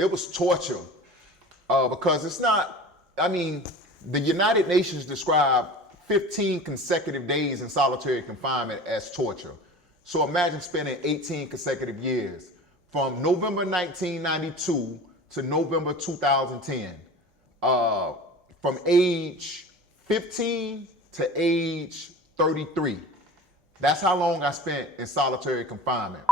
it was torture because it's not. I mean, the United Nations described 15 consecutive days in solitary confinement as torture. So imagine spending 18 consecutive years from November 1992 to November 2010, from age 15 to age 33. That's how long I spent in solitary confinement.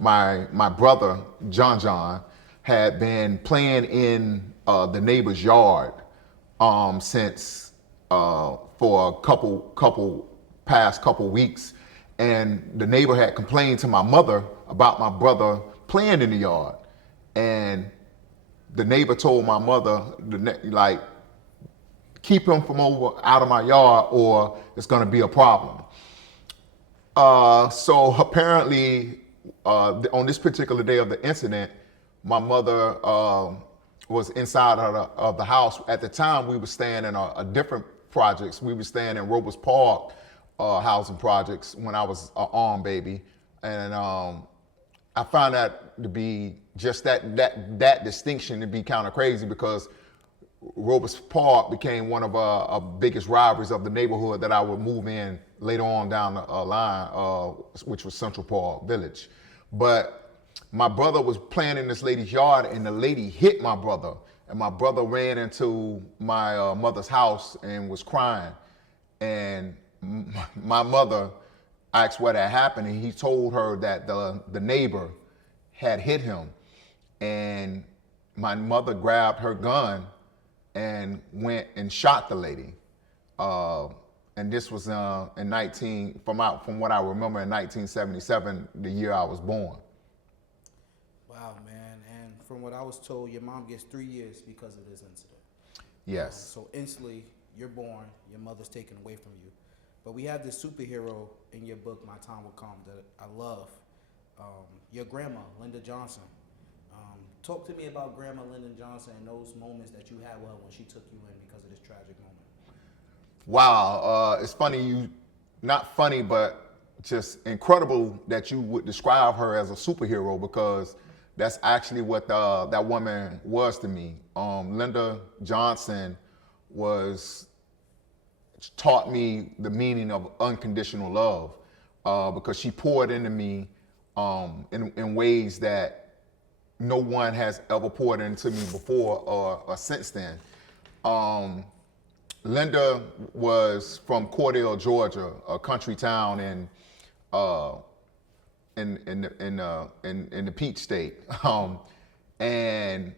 My brother John had been playing in the neighbor's yard since for a couple weeks, and the neighbor had complained to my mother about my brother playing in the yard, and the neighbor told my mother like, keep him from out of my yard or it's going to be a problem. So apparently, on this particular day of the incident, my mother was inside of the house. At the time, we were staying in a different projects. We were staying in Robles Park housing projects when I was an arm baby, and I found that to be just that distinction to be kind of crazy, because Robles Park became one of our biggest robberies of the neighborhood that I would move in later on down the line, which was Central Park Village. But my brother was playing in this lady's yard, and the lady hit my brother, and my brother ran into my mother's house and was crying. And my mother asked what had happened, and he told her that the neighbor had hit him. And my mother grabbed her gun and went and shot the lady. And this was from what I remember, in 1977, the year I was born. Wow, man. And from what I was told, your mom gets 3 years because of this incident. Yes. So instantly, you're born, your mother's taken away from you. But we have this superhero in your book, My Time Will Come, that I love. Your grandma, Linda Johnson. Talk to me about Grandma Lyndon Johnson and those moments that you had with her when she took you in because of this tragic moment. Wow, it's funny, not funny, but just incredible that you would describe her as a superhero, because that's actually what that woman was to me. Linda Johnson taught me the meaning of unconditional love, because she poured into me in ways that no one has ever poured into me before or since then. Linda was from Cordell, Georgia, a country town in the Peach State, and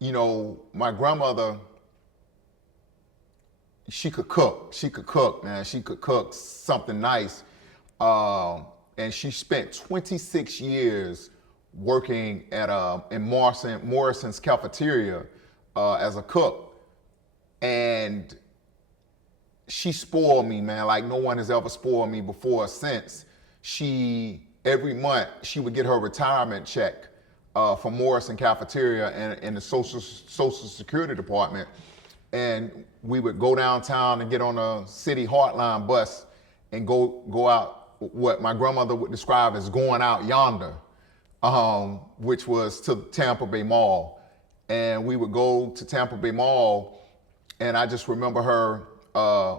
you know, my grandmother, she could cook. She could cook, man. She could cook something nice, and she spent 26 years working in Morrison's cafeteria as a cook, and she spoiled me, man, like no one has ever spoiled me before or since. Every month she would get her retirement check from Morrison cafeteria and the Social Security department, and we would go downtown and get on a city Heartline bus and go out, what my grandmother would describe as going out yonder, which was to Tampa Bay Mall. And we would go to Tampa Bay Mall, and I just remember her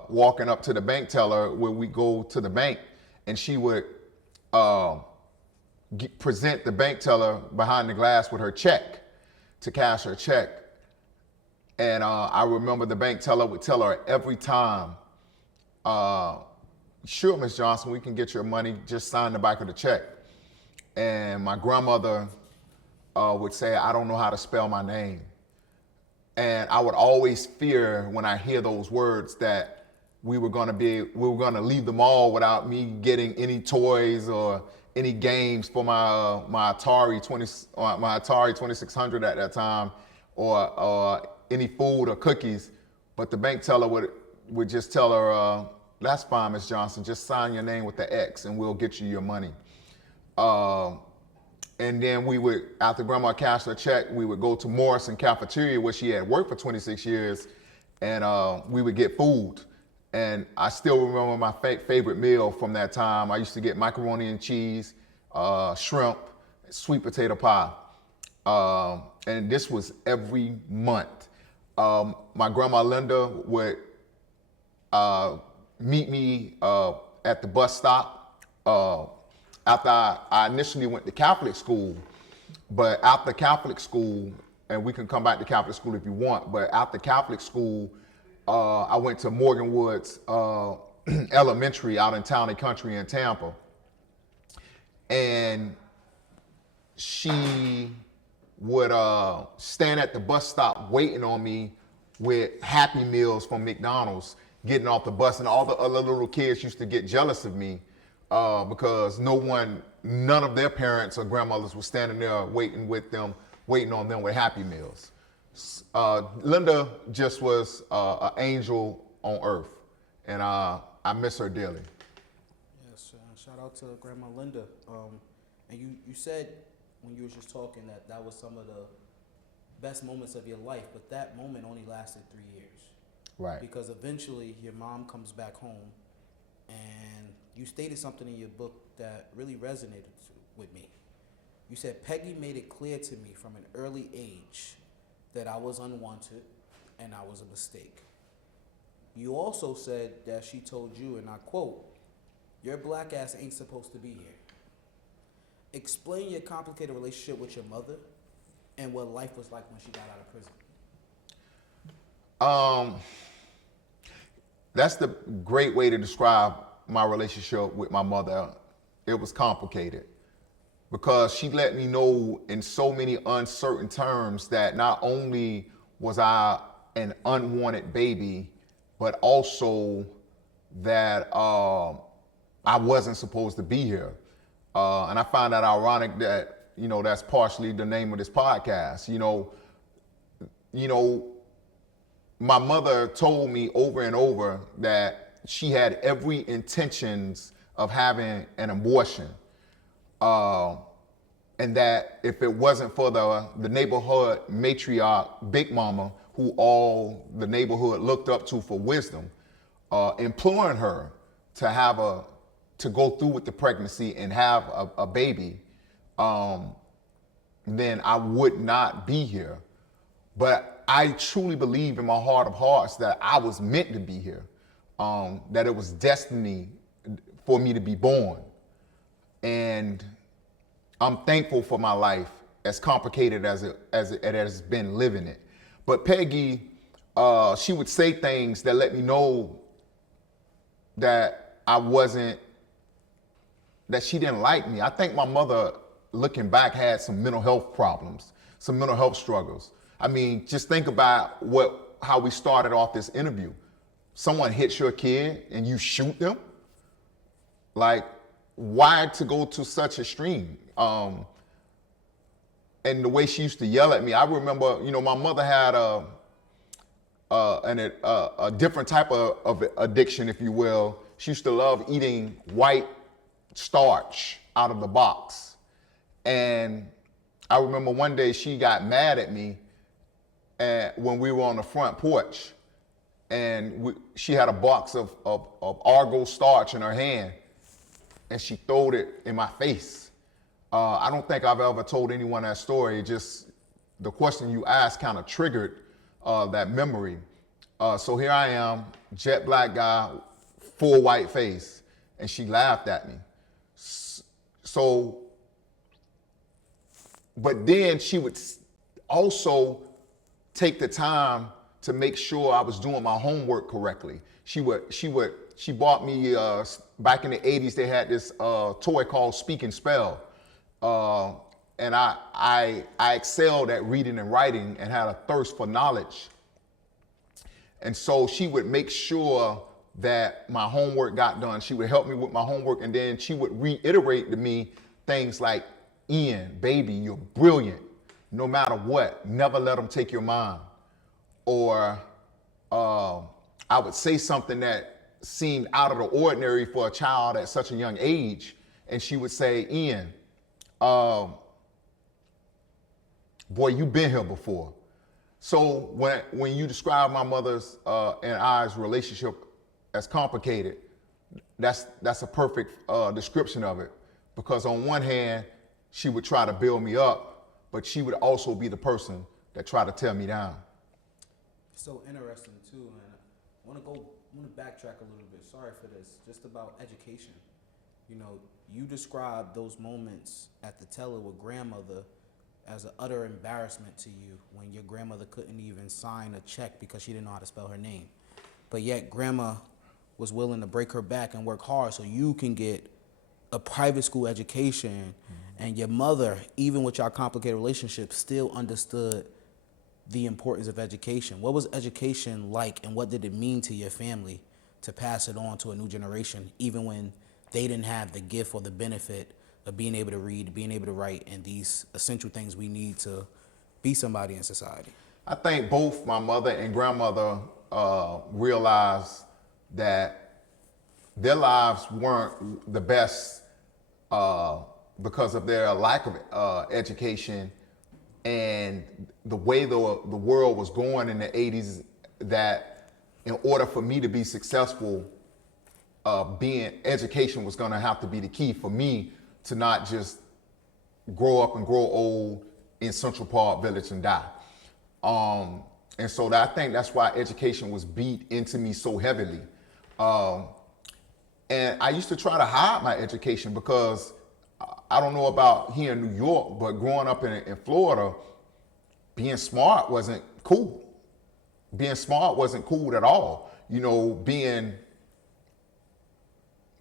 walking up to the bank teller when we go to the bank, and she would present the bank teller behind the glass with her check to cash her check. And I remember the bank teller would tell her every time, sure, Miss Johnson, we can get your money, just sign the back of the check. And my grandmother would say, I don't know how to spell my name. And I would always fear when I hear those words that we were gonna leave the mall without me getting any toys or any games for my Atari 2600 at that time, or any food or cookies. But the bank teller would just tell her, that's fine, Miss Johnson, just sign your name with the X and we'll get you your money. And then we would, after Grandma cashed her check, we would go to Morrison cafeteria where she had worked for 26 years, and we would get food. And I still remember my favorite meal from that time. I used to get macaroni and cheese, shrimp, sweet potato pie. And this was every month. My grandma Linda would meet me at the bus stop after I initially went to Catholic school. But after Catholic school, and we can come back to Catholic school if you want, but after Catholic school, I went to Morgan Woods Elementary out in Town and Country in Tampa. And she would stand at the bus stop waiting on me with Happy Meals from McDonald's, getting off the bus. And all the other little kids used to get jealous of me because none of their parents or grandmothers were standing there waiting on them with Happy Meals. Linda just was an angel on earth, and I miss her dearly. Yes, shout out to Grandma Linda. And you said when you were just talking that was some of the best moments of your life, but that moment only lasted 3 years. Right. Because eventually your mom comes back home, and you stated something in your book that really resonated with me. You said, Peggy made it clear to me from an early age that I was unwanted and I was a mistake. You also said that she told you, and I quote, "Your black ass ain't supposed to be here." Explain your complicated relationship with your mother and what life was like when she got out of prison. That's the great way to describe my relationship with my mother. It was complicated because she let me know in so many uncertain terms that not only was I an unwanted baby, but also that I wasn't supposed to be here. And I find that ironic that, that's partially the name of this podcast. My mother told me over and over that she had every intentions of having an abortion. And that if it wasn't for the neighborhood matriarch, Big Mama, who all the neighborhood looked up to for wisdom, imploring her to go through with the pregnancy and have a baby, then I would not be here. But I truly believe in my heart of hearts that I was meant to be here, that it was destiny for me to be born. And I'm thankful for my life, as complicated as it has been living it. But Peggy, she would say things that let me know that that she didn't like me. I think my mother, looking back, had some mental health problems, some mental health struggles. I mean, just think about how we started off this interview. Someone hits your kid and you shoot them? Like, why to go to such extreme? And the way she used to yell at me, I remember, my mother had a different type of addiction, if you will. She used to love eating white starch out of the box. And I remember one day she got mad at me when we were on the front porch, and she had a box of Argo starch in her hand, and she throwed it in my face. I don't think I've ever told anyone that story. Just the question you asked kind of triggered that memory. So here I am, jet black guy, full white face, and she laughed at me. So, but then she would also take the time to make sure I was doing my homework correctly. She bought me, back in the 80s, they had this toy called Speak and Spell. And I excelled at reading and writing and had a thirst for knowledge. And so she would make sure that my homework got done. She would help me with my homework, and then she would reiterate to me things like, "Ian, baby, you're brilliant. No matter what, never let them take your mind." Or I would say something that seemed out of the ordinary for a child at such a young age, and she would say, "Ian, boy, you've been here before." So when you describe my mother's and I's relationship, as complicated, that's a perfect description of it. Because on one hand, she would try to build me up, but she would also be the person that tried to tear me down. So interesting too, and I want to backtrack a little bit. Sorry for this. Just about education. You know, you described those moments at the teller with grandmother as an utter embarrassment to you when your grandmother couldn't even sign a check because she didn't know how to spell her name. But yet grandma was willing to break her back and work hard so you can get a private school education. And your mother, even with your complicated relationship, still understood the importance of education. What was education like, and what did it mean to your family to pass it on to a new generation, even when they didn't have the gift or the benefit of being able to read, being able to write, and these essential things we need to be somebody in society? I think both my mother and grandmother realized that their lives weren't the best because of their lack of education and the way the world was going in the 80s, that in order for me to be successful, education was going to have to be the key for me to not just grow up and grow old in Central Park Village and die. And so I think that's why education was beat into me so heavily. And I used to try to hide my education because I don't know about here in New York, but growing up in Florida, being smart wasn't cool. Being smart wasn't cool at all. You know, being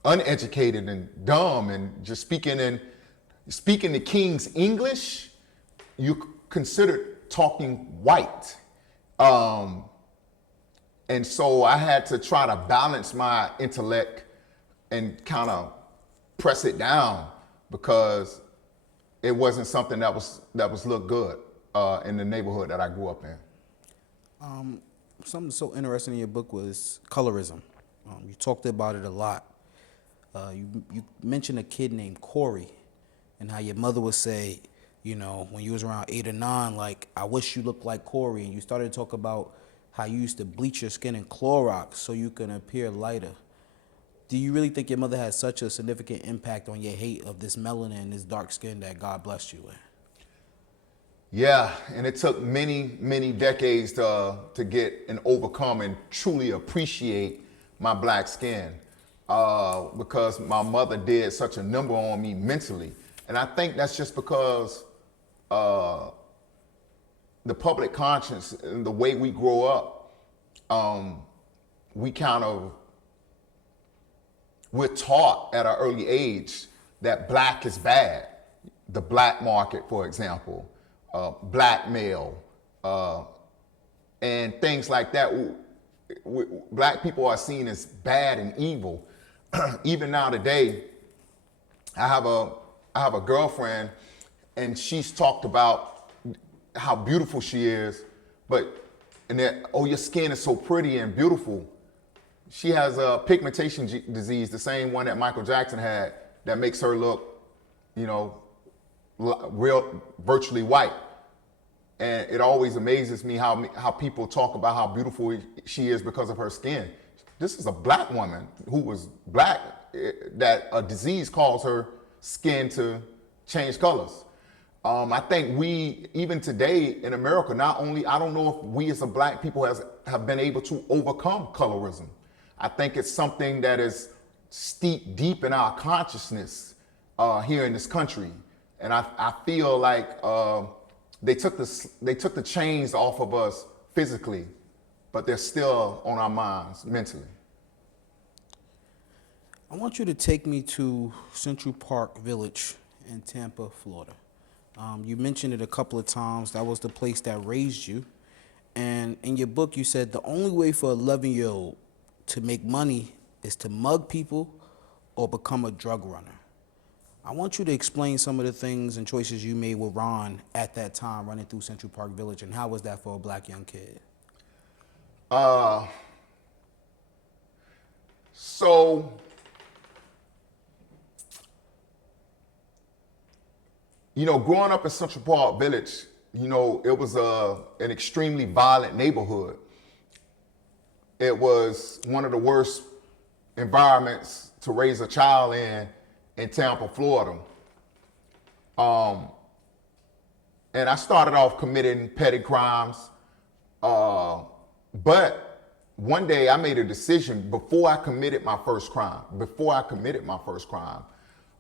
uneducated and dumb and just speaking the King's English, you considered talking white. And so I had to try to balance my intellect and kind of press it down because it wasn't something that was looked good in the neighborhood that I grew up in. Something so interesting in your book was colorism. You talked about it a lot. You mentioned a kid named Corey and how your mother would say, you know, when you was around 8 or 9, like, I wish you looked like Corey. And you started to talk about how you used to bleach your skin in Clorox so you can appear lighter. Do you really think your mother had such a significant impact on your hate of this melanin and this dark skin that God blessed you with? Yeah, and it took many, many decades to get and overcome and truly appreciate my black skin because my mother did such a number on me mentally. And I think that's just because the public conscience and the way we grow up, we're taught at an early age that black is bad. The black market, for example, blackmail, and things like that. Black people are seen as bad and evil. Even now today, I have a girlfriend, and she's talked about how beautiful she is, and that, oh, your skin is so pretty and beautiful. She has a pigmentation disease, the same one that Michael Jackson had, that makes her look, you know, virtually white. And it always amazes me how people talk about how beautiful she is because of her skin. This is a black woman who was black, that a disease caused her skin to change colors. I think we, even today in America, not only, I don't know if we as a black people have been able to overcome colorism. I think it's something that is steeped deep in our consciousness here in this country. And I feel like they took the chains off of us physically, but they're still on our minds mentally. I want you to take me to Central Park Village in Tampa, Florida. You mentioned it a couple of times. That was the place that raised you. And in your book, you said the only way for an 11-year-old to make money is to mug people or become a drug runner. I want you to explain some of the things and choices you made with Ron at that time running through Central Park Village, and how was that for a black young kid? So, you know, growing up in Central Park Village, you know, it was an extremely violent neighborhood. It was one of the worst environments to raise a child in Tampa, Florida. And I started off committing petty crimes. But one day I made a decision before I committed my first crime.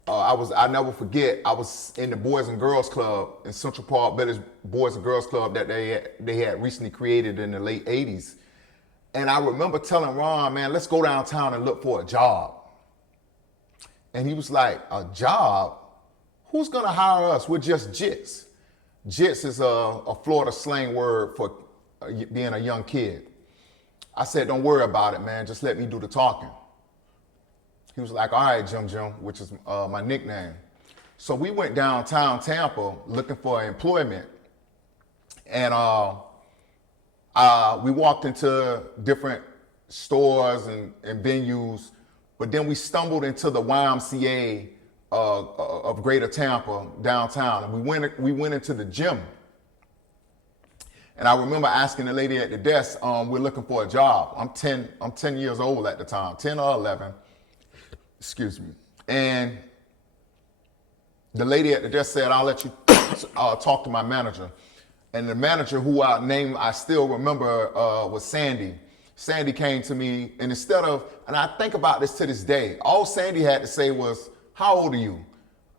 I never forget, I was in the Boys and Girls Club in Central Park Village, Boys and Girls Club that they had recently created in the late 80s. And I remember telling Ron, man, let's go downtown and look for a job. And he was like, a job? Who's gonna hire us? We're just jits. Jits is a Florida slang word for being a young kid. I said, don't worry about it, man. Just let me do the talking. He was like, all right, Jim, which is my nickname. So we went downtown Tampa looking for employment. And we walked into different stores and venues, but then we stumbled into the YMCA of Greater Tampa downtown, and we went into the gym. And I remember asking the lady at the desk, we're looking for a job. I'm 10 years old at the time, 10 or 11, excuse me. And the lady at the desk said, I'll let you talk to my manager. And the manager, who I still remember, was Sandy. Sandy came to me, and and I think about this to this day, all Sandy had to say was, how old are you?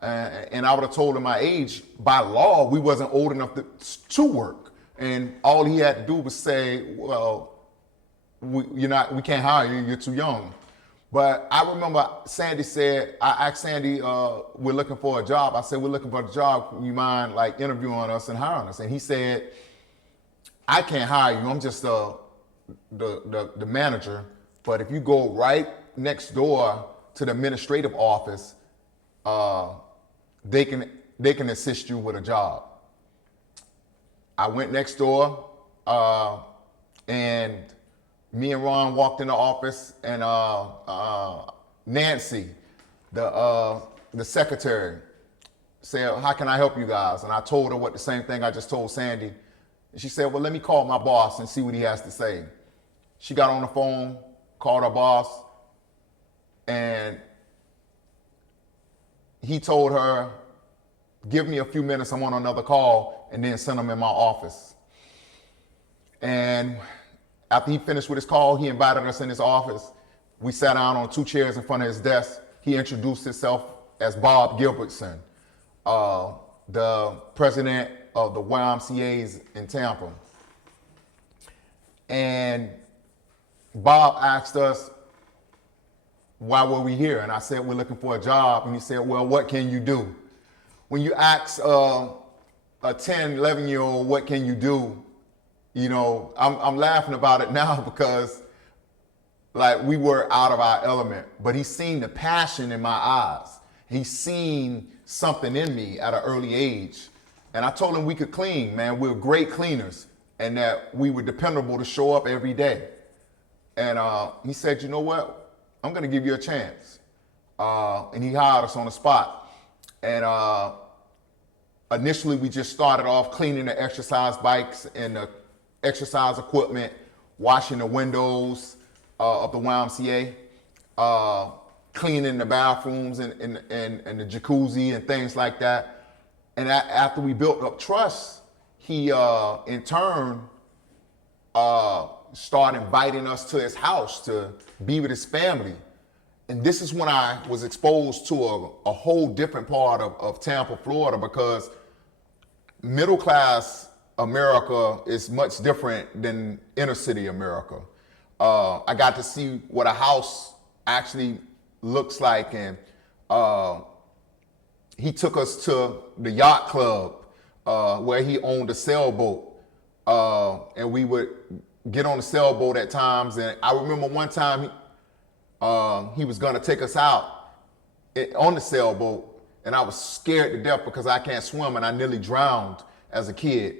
And I would have told him my age. By law, we wasn't old enough to work. And all he had to do was say, well, we can't hire you, you're too young. But I remember Sandy said, I asked Sandy, we're looking for a job. I said, we're looking for a job. You mind like interviewing us and hiring us? And he said, I can't hire you. I'm just the manager. But if you go right next door to the administrative office, they can assist you with a job. I went next door, and me and Ron walked in the office, and Nancy, the secretary, said, how can I help you guys? And I told her the same thing I just told Sandy. And she said, well, let me call my boss and see what he has to say. She got on the phone, called her boss, and he told her, give me a few minutes, I'm on another call, and then send him in my office. And after he finished with his call, he invited us in his office. We sat down on 2 chairs in front of his desk. He introduced himself as Bob Gilbertson, the president of the YMCA's in Tampa. And Bob asked us, why were we here? And I said, we're looking for a job. And he said, well, what can you do? When you ask a 10, 11-year-old, what can you do? I'm laughing about it now because like we were out of our element, but he's seen the passion in my eyes. He's seen something in me at an early age. And I told him we could clean, man. We were great cleaners, and that we were dependable to show up every day. And he said, you know what? I'm going to give you a chance. And he hired us on the spot. And initially, we just started off cleaning the exercise bikes and the exercise equipment, washing the windows of the YMCA, cleaning the bathrooms and the jacuzzi and things like that. And after we built up trust, he in turn started inviting us to his house to be with his family. And this is when I was exposed to a whole different part of Tampa, Florida, because middle class America is much different than inner city America. I got to see what a house actually looks like, and he took us to the yacht club where he owned a sailboat, and we would get on the sailboat at times. And I remember one time he was going to take us out on the sailboat, and I was scared to death because I can't swim, and I nearly drowned as a kid.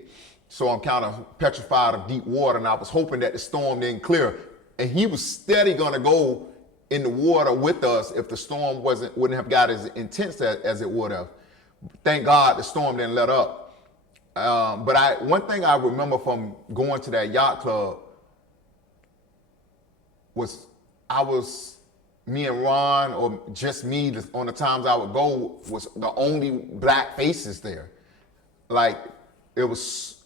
So I'm kind of petrified of deep water, and I was hoping that the storm didn't clear. And he was steady going to go in the water with us if the storm wouldn't have got as intense as it would have. Thank God the storm didn't let up. But one thing I remember from going to that yacht club was I was me and Ron, or just me, on the times I would go, was the only black faces there. Like, it was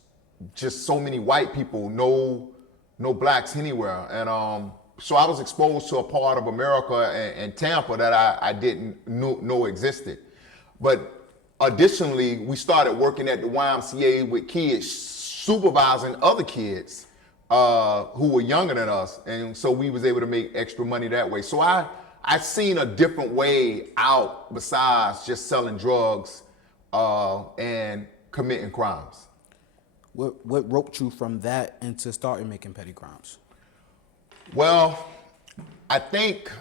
just so many white people, no blacks anywhere. And so I was exposed to a part of America and Tampa that I didn't know existed. But additionally, we started working at the YMCA with kids, supervising other kids who were younger than us. And so we was able to make extra money that way. So I seen a different way out besides just selling drugs and committing crimes. What roped you from that into starting making petty crimes? Well, I think,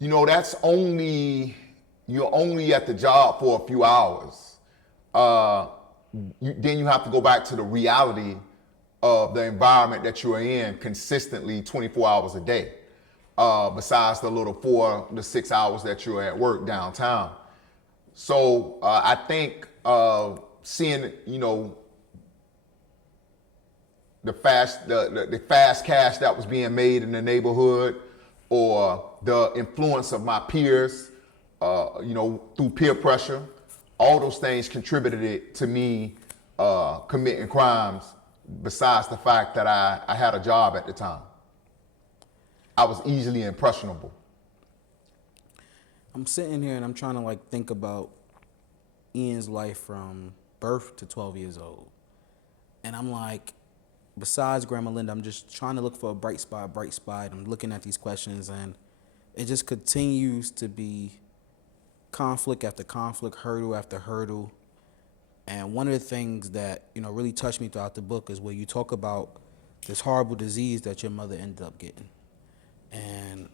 that's you're only at the job for a few hours. Then you have to go back to the reality of the environment that you're in consistently 24 hours a day, besides the little 4 to 6 hours that you're at work downtown. So I think seeing, the fast cash that was being made in the neighborhood, or the influence of my peers, through peer pressure, all those things contributed to me committing crimes, besides the fact that I had a job at the time. I was easily impressionable. I'm sitting here and I'm trying to think about Ian's life from birth to 12 years old. And I'm like, besides Grandma Linda, I'm just trying to look for a bright spot. I'm looking at these questions, and it just continues to be conflict after conflict, hurdle after hurdle. And one of the things that, really touched me throughout the book is where you talk about this horrible disease that your mother ended up getting. And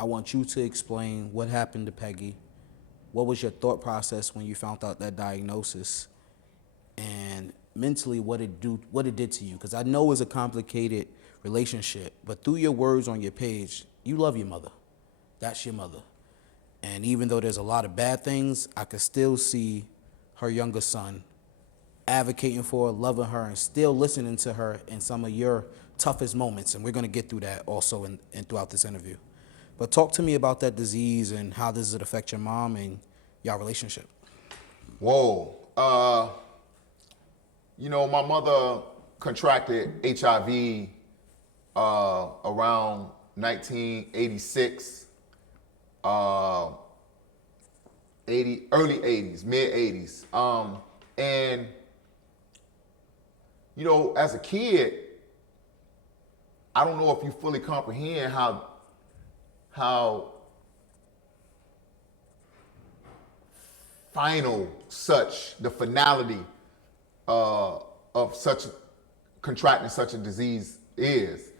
I want you to explain what happened to Peggy. What was your thought process when you found out that diagnosis? And mentally, what it did to you? Because I know it's a complicated relationship, but through your words on your page, you love your mother. That's your mother. And even though there's a lot of bad things, I could still see her younger son advocating for her, loving her, and still listening to her in some of your toughest moments. And we're going to get through that also and throughout this interview. But talk to me about that disease and how does it affect your mom and your relationship? Whoa. My mother contracted HIV around 1986, early 80s, mid 80s. And, as a kid, I don't know if you fully comprehend how final the finality of contracting such a disease is,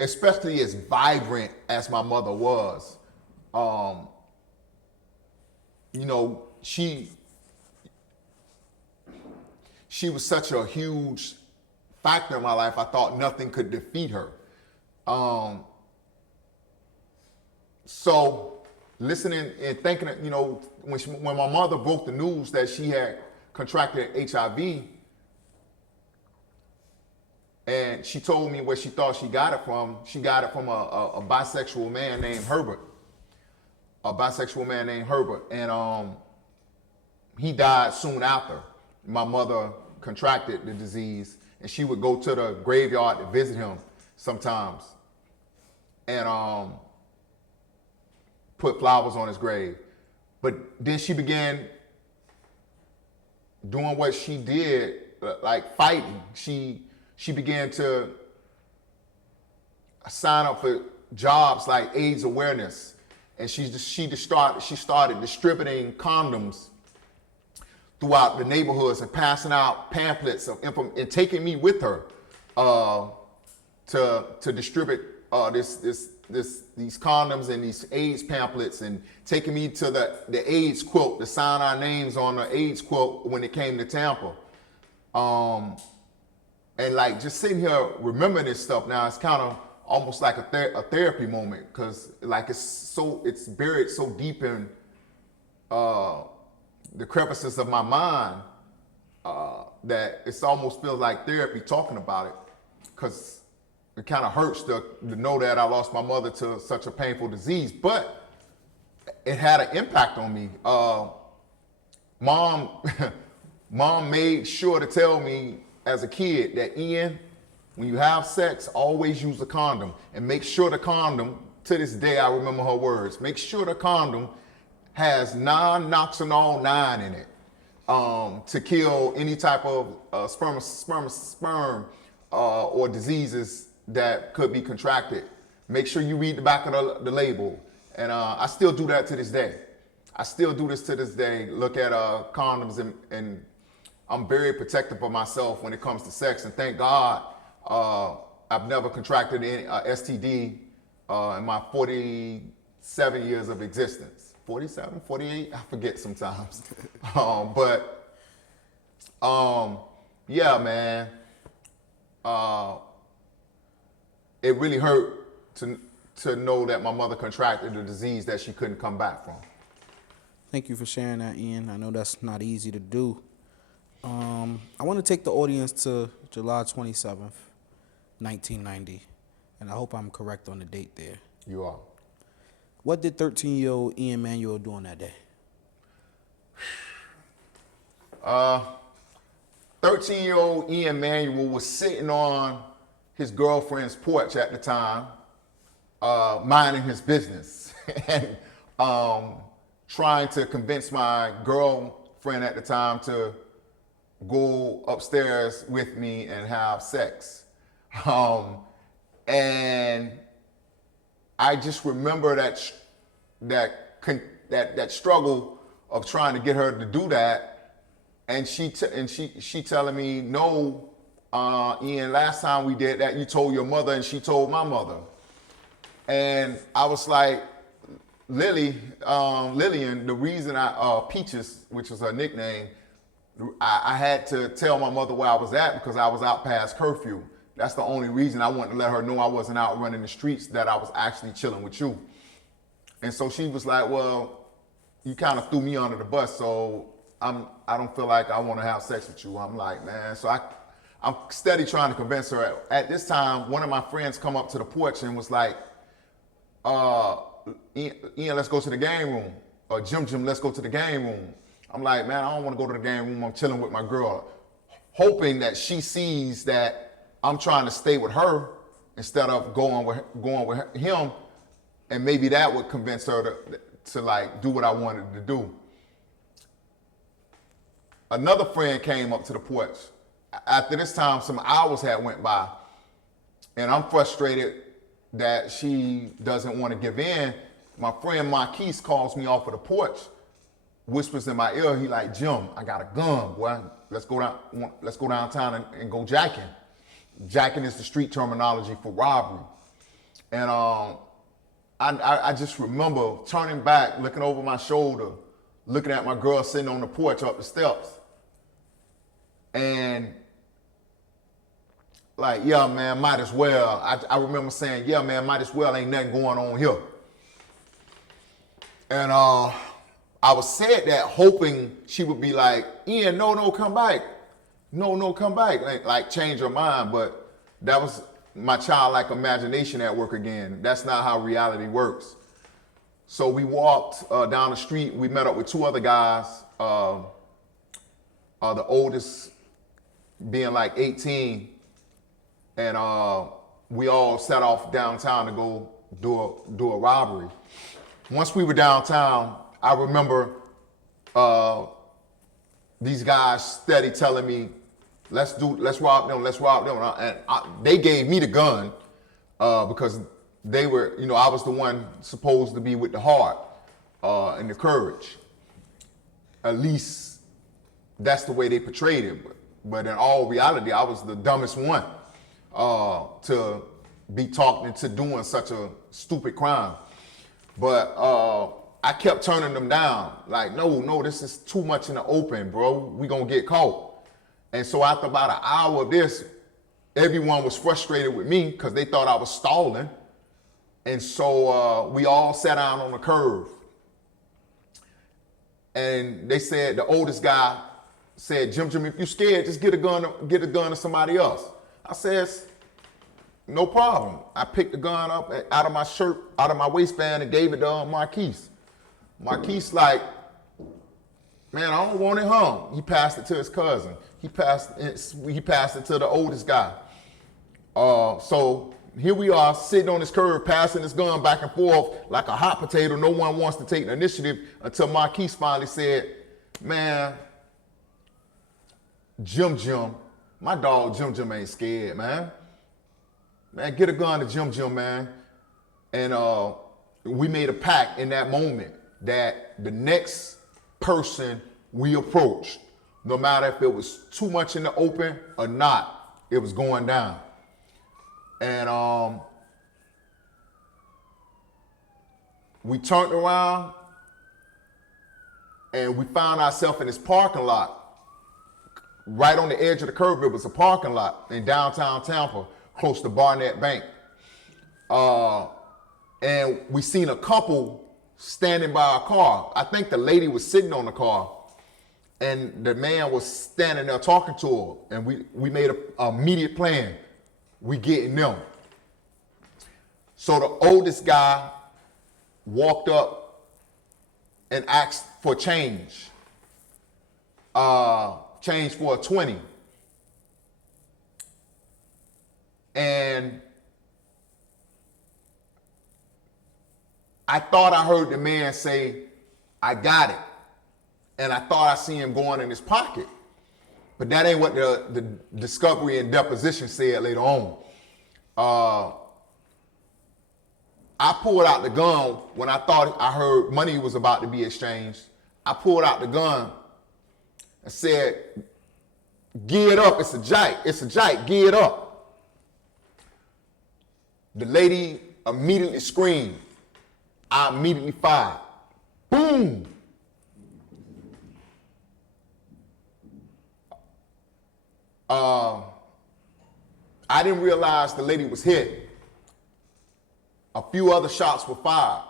especially as vibrant as my mother was. She was such a huge factor in my life. I thought nothing could defeat her. So listening and thinking, when my mother broke the news that she had contracted HIV, and she told me where she thought she got it from. She got it from a bisexual man named Herbert. And he died soon after my mother contracted the disease, and she would go to the graveyard to visit him sometimes, and put flowers on his grave. But then she began doing what she did, like fighting. She began to sign up for jobs like AIDS awareness, and she started distributing condoms throughout the neighborhoods and passing out pamphlets of information, and taking me with her to distribute these condoms and these AIDS pamphlets, and taking me to the AIDS quilt to sign our names on the AIDS quilt when it came to Tampa. And just sitting here remembering this stuff now, it's kind of almost like a therapy moment, because it's buried so deep in the crevices of my mind that it almost feels like therapy talking about it, because it kind of hurts to know that I lost my mother to such a painful disease, but it had an impact on me. Mom, mom made sure to tell me as a kid that, Ian, when you have sex, always use a condom, and make sure the condom, to this day I remember her words, make sure the condom has non-noxonol 9 in it, to kill any type of sperm or diseases that could be contracted. Make sure you read the back of the label. And I still do that to this day. I still do this to this day. Look at condoms, and I'm very protective of myself when it comes to sex. And thank God I've never contracted any STD in my 47 years of existence. 47, 48, I forget sometimes. Yeah, man. It really hurt to know that my mother contracted a disease that she couldn't come back from. Thank you for sharing that, Ian. I know that's not easy to do. I want to take the audience to July 27th, 1990, and I hope I'm correct on the date there. You are. What did 13-year-old Ian Manuel do on that day? 13-year-old Ian Manuel was sitting on his girlfriend's porch at the time, minding his business, and trying to convince my girlfriend at the time to go upstairs with me and have sex. And I just remember that struggle of trying to get her to do that, and she telling me, no, Ian, last time we did that, you told your mother, and she told my mother. And I was like, Lillian, the reason Peaches, which was her nickname, I had to tell my mother where I was at because I was out past curfew. That's the only reason I wanted to let her know I wasn't out running the streets, that I was actually chilling with you. And so she was like, well, you kind of threw me under the bus, so I don't feel like I want to have sex with you. I'm like, man, so I'm steady trying to convince her. At this time, one of my friends come up to the porch and was like, Ian, let's go to the game room. Or Jim, let's go to the game room. I'm like, man, I don't want to go to the game room. I'm chilling with my girl. Hoping that she sees that I'm trying to stay with her instead of going with him. And maybe that would convince her to like do what I wanted to do. Another friend came up to the porch. After this time, some hours had went by, and I'm frustrated that she doesn't want to give in. My friend Marquise calls me off of the porch, whispers in my ear. He like, Jim, I got a gun, boy. Let's go downtown and go jacking. Jacking is the street terminology for robbery. And I just remember turning back, looking over my shoulder, looking at my girl sitting on the porch up the steps. And like, yeah, man, might as well. I remember saying, yeah, man, might as well, ain't nothing going on here. And I was said that hoping she would be like, Ian, no, come back. No, come back. Like change her mind. But that was my childlike imagination at work again. That's not how reality works. So we walked down the street. We met up with two other guys. The oldest being like 18. And we all set off downtown to go do a robbery. Once we were downtown, I remember these guys steady telling me, let's rob them. And they gave me the gun because they were, I was the one supposed to be with the heart and the courage. At least that's the way they portrayed it. But in all reality, I was the dumbest one to be talked into doing such a stupid crime. But I kept turning them down. Like, no, this is too much in the open, bro. We gonna get caught. And so after about an hour of this, everyone was frustrated with me because they thought I was stalling. And so we all sat down on the curb. And they said, the oldest guy said, Jim, if you're scared, just get a gun to somebody else. I says, No problem. I picked the gun up out of my shirt, out of my waistband, and gave it to Marquise. Marquise like, man, I don't want it home. He passed it to his cousin. He passed it to the oldest guy. So here we are sitting on this curb, passing this gun back and forth like a hot potato. No one wants to take the initiative until Marquise finally said, man, Jim, my dog Jim ain't scared, man. Man, get a gun to Jim, man. And we made a pact in that moment that the next person we approached, no matter if it was too much in the open or not, it was going down. And we turned around and we found ourselves in this parking lot. Right on the edge of the curb, it was a parking lot in downtown Tampa, close to Barnett Bank. And we seen a couple standing by a car. I think the lady was sitting on the car and the man was standing there talking to her. And we made an immediate plan. We getting them. So the oldest guy walked up and asked for change. Change for a 20. And I thought I heard the man say, I got it. And I thought I seen him going in his pocket. But that ain't what the discovery and deposition said later on. I pulled out the gun when I thought I heard money was about to be exchanged. I pulled out the gun and said, gear it up, it's a jike, gear it up. The lady immediately screamed. I immediately fired. Boom! I didn't realize the lady was hit. A few other shots were fired.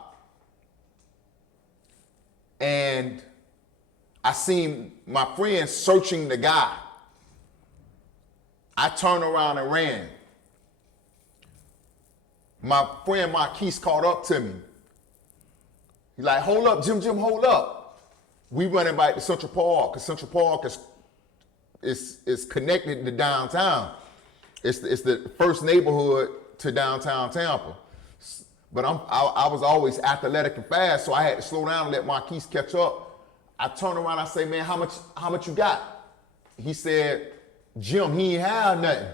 And I seen my friend searching the guy. I turned around and ran. My friend Marquise caught up to me. He's like, hold up, Jim, hold up. We running back to Central Park, because Central Park is connected to downtown. It's the first neighborhood to downtown Tampa. But I was always athletic and fast, so I had to slow down and let Marquise catch up. I turned around, I say, man, how much you got? He said, Jim, he ain't have nothing.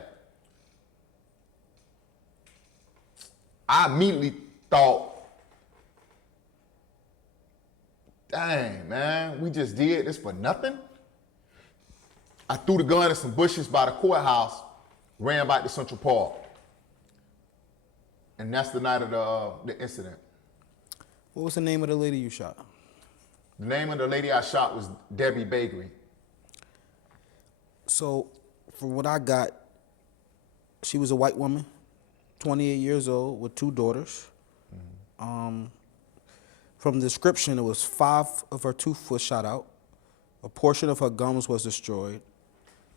I immediately thought, dang, man, we just did this for nothing? I threw the gun in some bushes by the courthouse, ran back to Central Park. And that's the night of the incident. What was the name of the lady you shot? The name of the lady I shot was Debbie Bakery. So, from what I got, she was a white woman, 28 years old, with 2 daughters. Mm-hmm. From the description, it was 5 of her teeth was shot out, a portion of her gums was destroyed,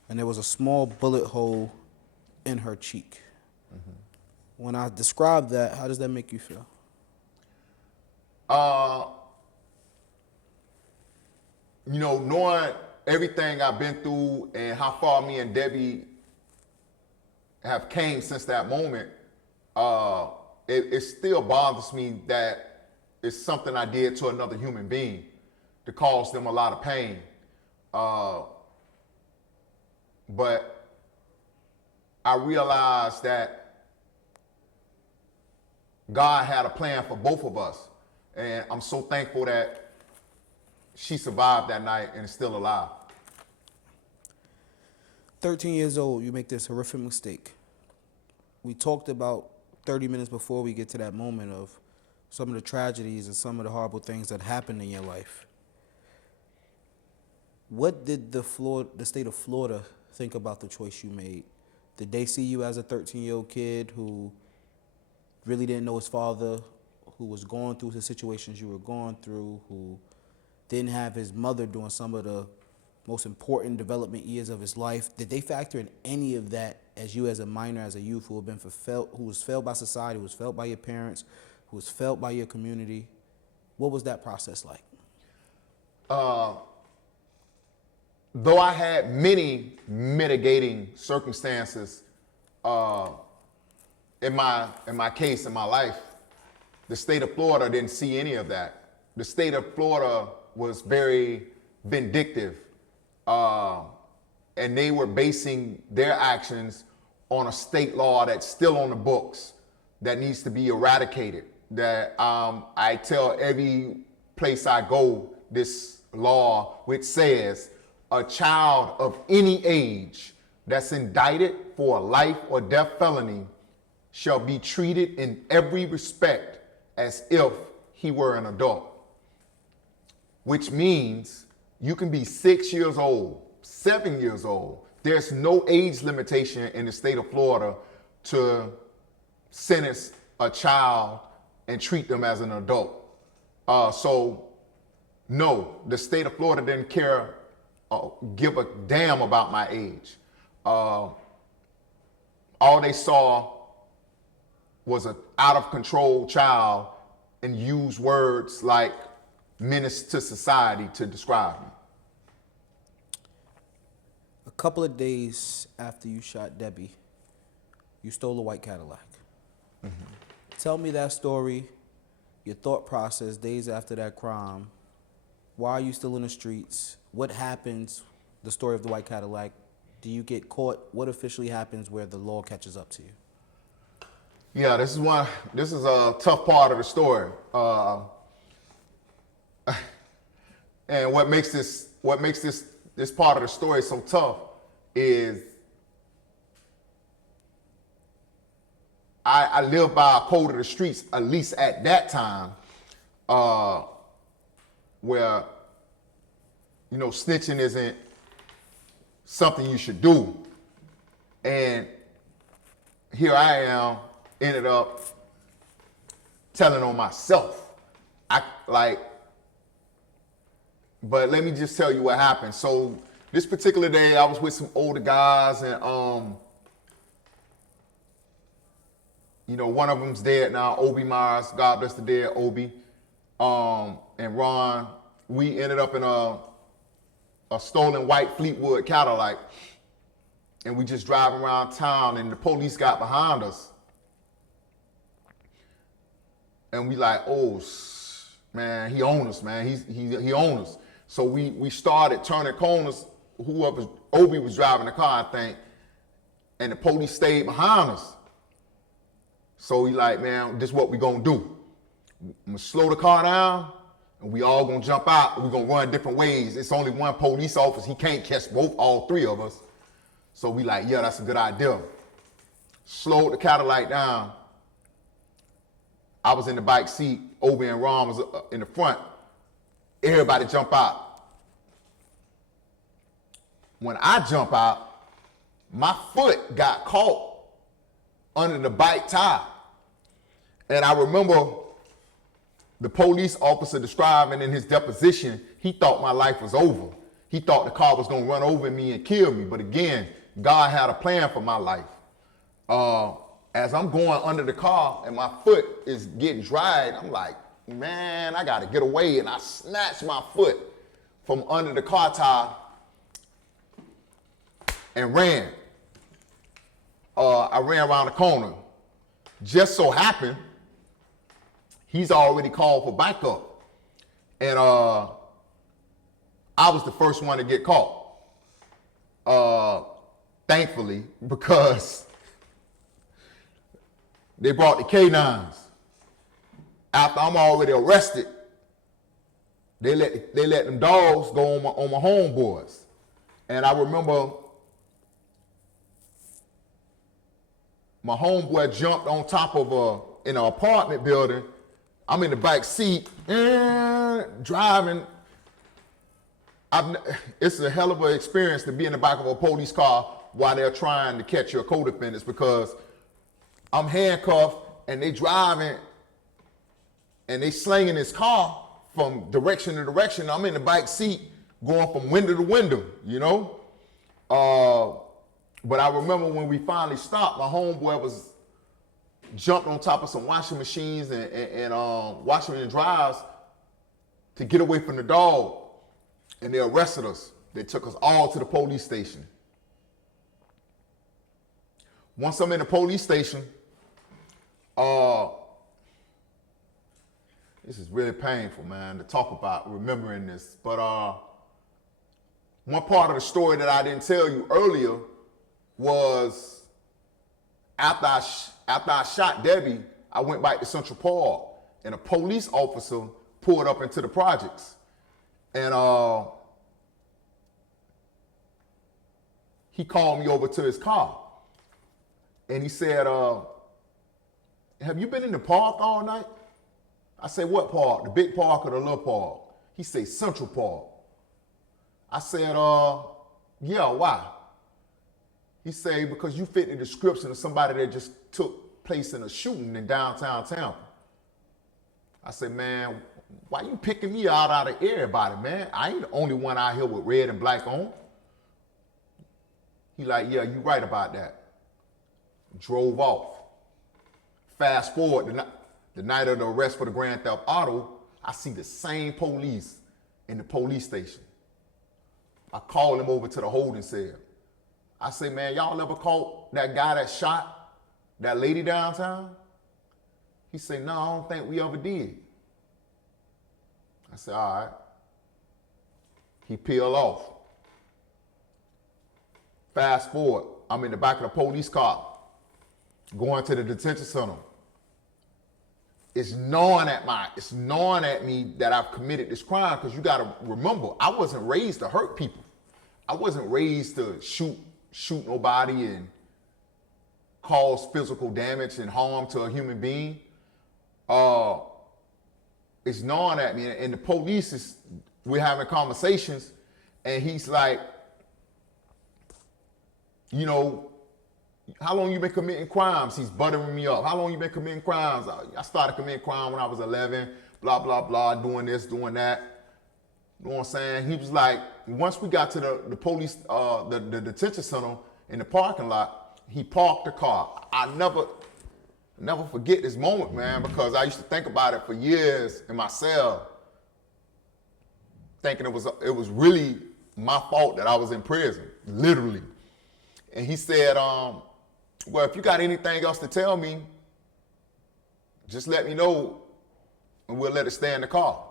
and there was a small bullet hole in her cheek. Mm-hmm. When I describe that, how does that make you feel? You know, knowing everything I've been through and how far me and Debbie have came since that moment, it still bothers me that it's something I did to another human being to cause them a lot of pain. But I realized that God had a plan for both of us. And I'm so thankful that she survived that night and is still alive. 13 years old, you make this horrific mistake. We talked about 30 minutes before we get to that moment of some of the tragedies and some of the horrible things that happened in your life. What did the state of Florida think about the choice you made? Did they see you as a 13-year-old kid who really didn't know his father, who was going through the situations you were going through, who didn't have his mother doing some of the most important development years of his life? Did they factor in any of that as you as a minor, as a youth who have been who was failed by society, who was failed by your parents, who was failed by your community, what was that process like? Though I had many mitigating circumstances in my case, in my life, the state of Florida didn't see any of that. The state of Florida was very vindictive, and they were basing their actions on a state law that's still on the books that needs to be eradicated. That I tell every place I go this law, which says a child of any age that's indicted for a life or death felony shall be treated in every respect as if he were an adult. Which means you can be 6 years old, 7 years old. There's no age limitation in the state of Florida to sentence a child and treat them as an adult. So no, the state of Florida didn't care, give a damn about my age. All they saw was an out of control child and used words like menace to society to describe me. A couple of days after you shot Debbie, you stole a white Cadillac. Mm-hmm. Tell me that story, your thought process days after that crime. Why are you still in the streets? What happens? The story of the white Cadillac. Do you get caught? What officially happens where the law catches up to you? Yeah, this is a tough part of the story. And what makes this part of the story so tough is I live by a code of the streets, at least at that time, where, you know, snitching isn't something you should do. And here I am, ended up telling on myself. But let me just tell you what happened. So this particular day, I was with some older guys, and you know, one of them's dead now, Obi Myers, God bless the dead, Obi, and Ron. We ended up in a stolen white Fleetwood Cadillac, and we just driving around town, and the police got behind us. And we like, oh, man, he owned us, man. He owned us. So we started turning corners. Obi was driving the car, I think, and the police stayed behind us. So we like, man, this is what we gonna do. I'm gonna slow the car down, and we all gonna jump out. We're gonna run different ways. It's only one police officer. He can't catch all three of us. So we like, yeah, that's a good idea. Slowed the Cadillac down. I was in the back seat. Obi and Ron was in the front. Everybody jump out. When I jump out, my foot got caught under the bike tire. And I remember the police officer describing in his deposition, he thought my life was over. He thought the car was gonna run over me and kill me. But again, God had a plan for my life. As I'm going under the car and my foot is getting dried, I'm like, man, I gotta get away. And I snatched my foot from under the car tire and ran. I ran around the corner. Just so happened, he's already called for backup. And I was the first one to get caught. Thankfully, because they brought the K9s. After I'm already arrested, they let them dogs go on my homeboys. And I remember my homeboy jumped on top of in an apartment building. I'm in the back seat, driving. It's a hell of an experience to be in the back of a police car while they're trying to catch your co-defendants, because I'm handcuffed and they driving and they slinging this car from direction to direction. I'm in the back seat going from window to window, you know? But I remember when we finally stopped, my homeboy was jumped on top of some washing machines and washing and dryers to get away from the dog. And they arrested us. They took us all to the police station. Once I'm in the police station, this is really painful, man, to talk about remembering this. But one part of the story that I didn't tell you earlier was after I shot Debbie, I went back to Central Park, and a police officer pulled up into the projects. And he called me over to his car. And he said, have you been in the park all night? I said, what park? The big park or the little park? He said, Central Park. I said, yeah, why? He said, because you fit the description of somebody that just took place in a shooting in downtown Tampa. I said, man, why you picking me out of everybody, man? I ain't the only one out here with red and black on. He like, yeah, you right about that. Drove off. Fast forward, the night of the arrest for the Grand Theft Auto, I see the same police in the police station. I called him over to the holding cell. I say, man, y'all ever caught that guy that shot that lady downtown? He said, no, I don't think we ever did. I said, all right. He peeled off. Fast forward, I'm in the back of the police car, going to the detention center. It's gnawing at me that I've committed this crime, because you gotta remember, I wasn't raised to hurt people. I wasn't raised to shoot nobody and cause physical damage and harm to a human being. It's gnawing at me, and the police we're having conversations, and he's like, you know, how long you been committing crimes? He's buttering me up. How long you been committing crimes? I started committing crime when I was 11, blah, blah, blah, doing this, doing that. You know what I'm saying? He was like, once we got to the police, the detention center in the parking lot, he parked the car. I never forget this moment, man, because I used to think about it for years in my cell, thinking it was really my fault that I was in prison, literally. And he said, well, if you got anything else to tell me, just let me know and we'll let it stay in the car.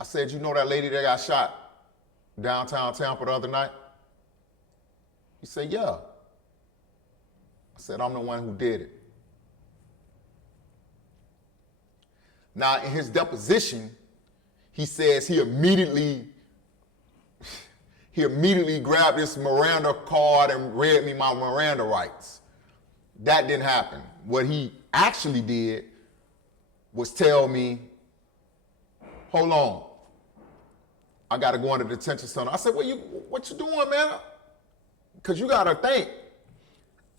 I said, you know that lady that got shot downtown Tampa the other night? He said, yeah. I said, I'm the one who did it. Now, in his deposition, he says he immediately grabbed this Miranda card and read me my Miranda rights. That didn't happen. What he actually did was tell me, hold on, I gotta go into the detention center. I said, what you doing, man? Because you gotta think,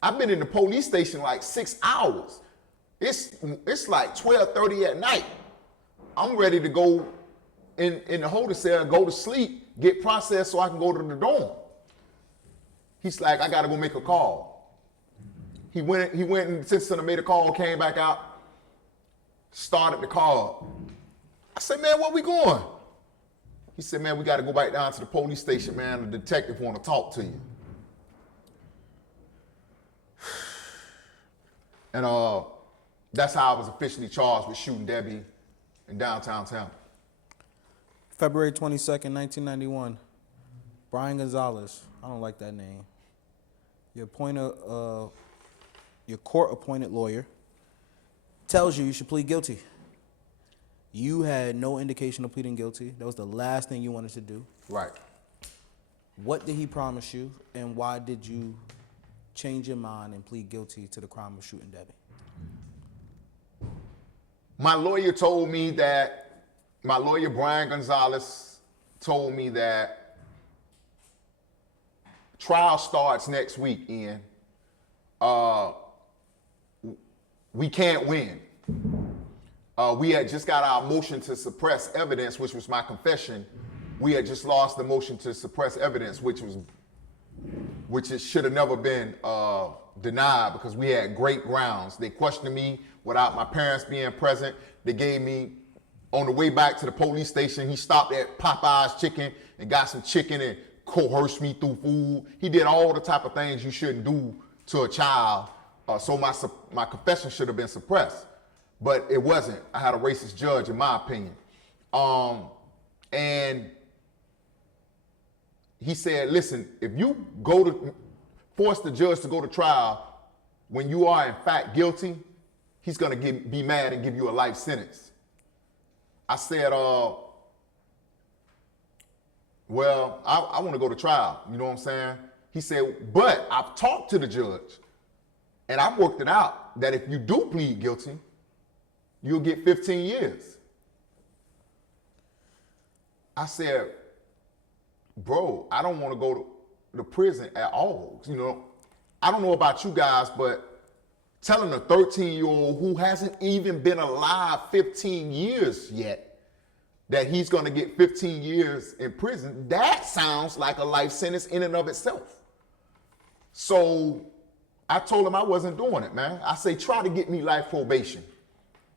I've been in the police station like 6 hours. It's like 12:30 at night. I'm ready to go in the holding cell, go to sleep, get processed so I can go to the dorm. He's like, I gotta go make a call. He went in the detention center, made a call, came back out, started the call. I said, man, where we going? He said, man, we gotta go back down to the police station, man. The detective wanna talk to you. And that's how I was officially charged with shooting Debbie in downtown Tampa. February 22nd, 1991. Brian Gonzalez. I don't like that name. Your court-appointed lawyer tells you should plead guilty. You had no indication of pleading guilty. That was the last thing you wanted to do. Right. What did he promise you, and why did you change your mind and plead guilty to the crime of shooting Debbie? My lawyer, Brian Gonzalez, told me that trial starts next week, Ian. We can't win. We had just got our motion to suppress evidence, which was my confession. We had just lost the motion to suppress evidence, which which it should have never been denied because we had great grounds. They questioned me without my parents being present. They gave me, on the way back to the police station, he stopped at Popeye's Chicken and got some chicken and coerced me through food. He did all the type of things you shouldn't do to a child. So my confession should have been suppressed, but it wasn't. I had a racist judge, in my opinion. And he said, listen, if you force the judge to go to trial when you are in fact guilty, he's gonna be mad and give you a life sentence. I said, well, I wanna go to trial, you know what I'm saying? He said, but I've talked to the judge and I've worked it out that if you do plead guilty, you'll get 15 years. I said, bro, I don't want to go to prison at all. You know, I don't know about you guys, but telling a 13-year-old who hasn't even been alive 15 years yet that he's going to get 15 years in prison, that sounds like a life sentence in and of itself. So I told him I wasn't doing it, man. I say, try to get me life probation.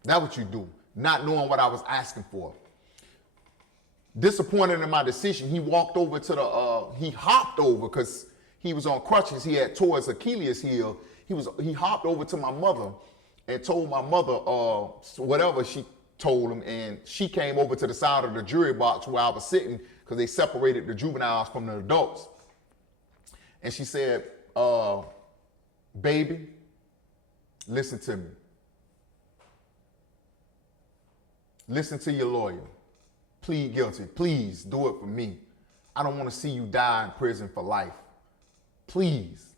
That's what you do, not knowing what I was asking for. Disappointed in my decision, he walked over to he hopped over because he was on crutches. He had tore his Achilles heel. He hopped over to my mother and told my mother whatever she told him, and she came over to the side of the jury box where I was sitting because they separated the juveniles from the adults. And she said, baby, listen to me. Listen to your lawyer. Plead guilty. Please do it for me. I don't want to see you die in prison for life. Please,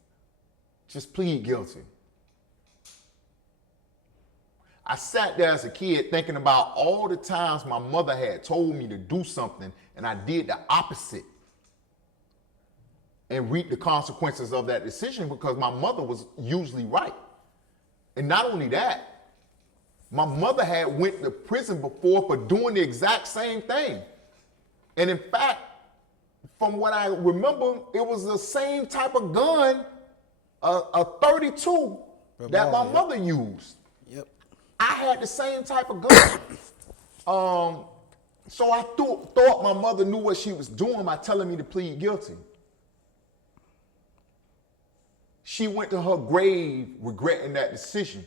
just plead guilty. I sat there as a kid thinking about all the times my mother had told me to do something and I did the opposite and reaped the consequences of that decision because my mother was usually right. And not only that, my mother had went to prison before for doing the exact same thing. And in fact, from what I remember, it was the same type of gun, a 32 that my mother used. Yep. I had the same type of gun. So I thought my mother knew what she was doing by telling me to plead guilty. She went to her grave regretting that decision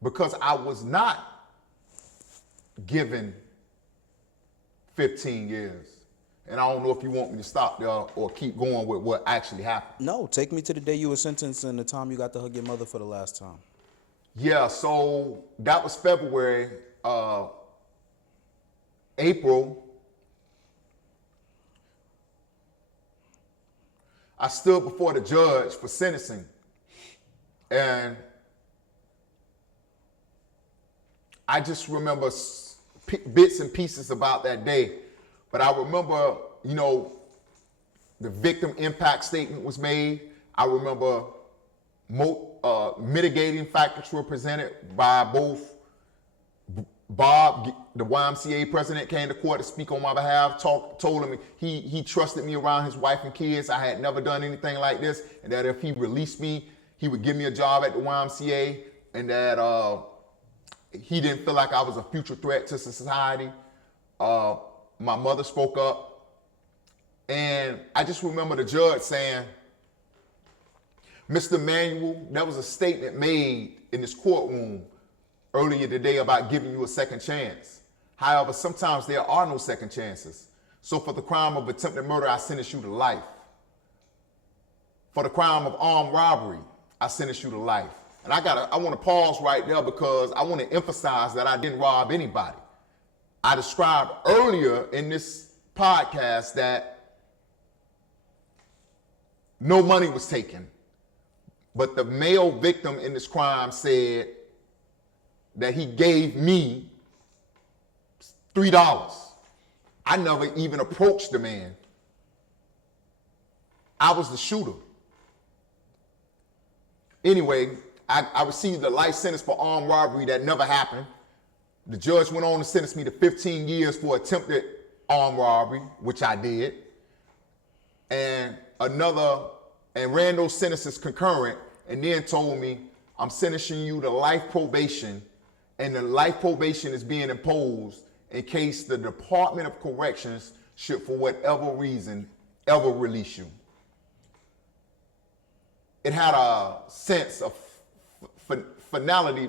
because I was not given 15 years. And I don't know if you want me to stop there or keep going with what actually happened. No, take me to the day you were sentenced and the time you got to hug your mother for the last time. Yeah, so that was February. April, I stood before the judge for sentencing. And I just remember bits and pieces about that day. But I remember, you know, the victim impact statement was made. I remember mitigating factors were presented by both Bob, the YMCA president, came to court to speak on my behalf, told him he trusted me around his wife and kids. I had never done anything like this, and that if he released me, he would give me a job at the YMCA, and that he didn't feel like I was a future threat to society. My mother spoke up, and I just remember the judge saying, Mr. Manuel, there was a statement made in this courtroom earlier today about giving you a second chance. However, sometimes there are no second chances. So for the crime of attempted murder, I sentence you to life. For the crime of armed robbery, I sentence you to life. And I want to pause right there because I want to emphasize that I didn't rob anybody. I described earlier in this podcast that no money was taken. But the male victim in this crime said that he gave me $3. I never even approached the man. I was the shooter. Anyway, I received a life sentence for armed robbery that never happened. The judge went on to sentence me to 15 years for attempted armed robbery, which I did. And another and ran those sentences concurrent, and then told me, I'm sentencing you to life probation, and the life probation is being imposed in case the Department of Corrections should, for whatever reason, ever release you. It had a sense of finality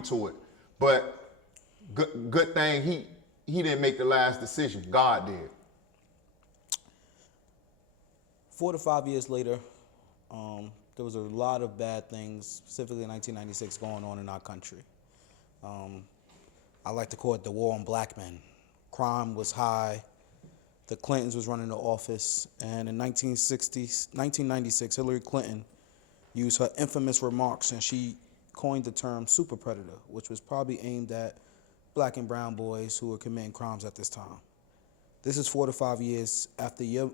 to it, but good thing he didn't make the last decision. God did. 4 to 5 years later, there was a lot of bad things, specifically in 1996, going on in our country. I like to call it the war on black men. Crime was high. The Clintons was running the office. And in 1996, Hillary Clinton used her infamous remarks, and she coined the term super predator, which was probably aimed at black and brown boys who were committing crimes at this time. This is 4 to 5 years after your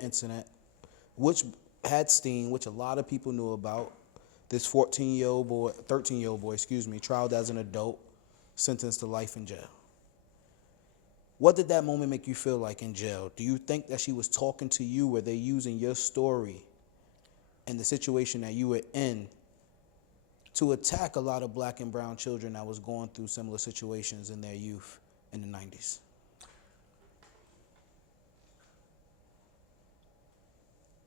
incident, which had steam, which a lot of people knew about. This 13-year-old boy, trialed as an adult, sentenced to life in jail. What did that moment make you feel like in jail? Do you think that she was talking to you? Were they using your story and the situation that you were in to attack a lot of black and brown children that was going through similar situations in their youth in the 90s?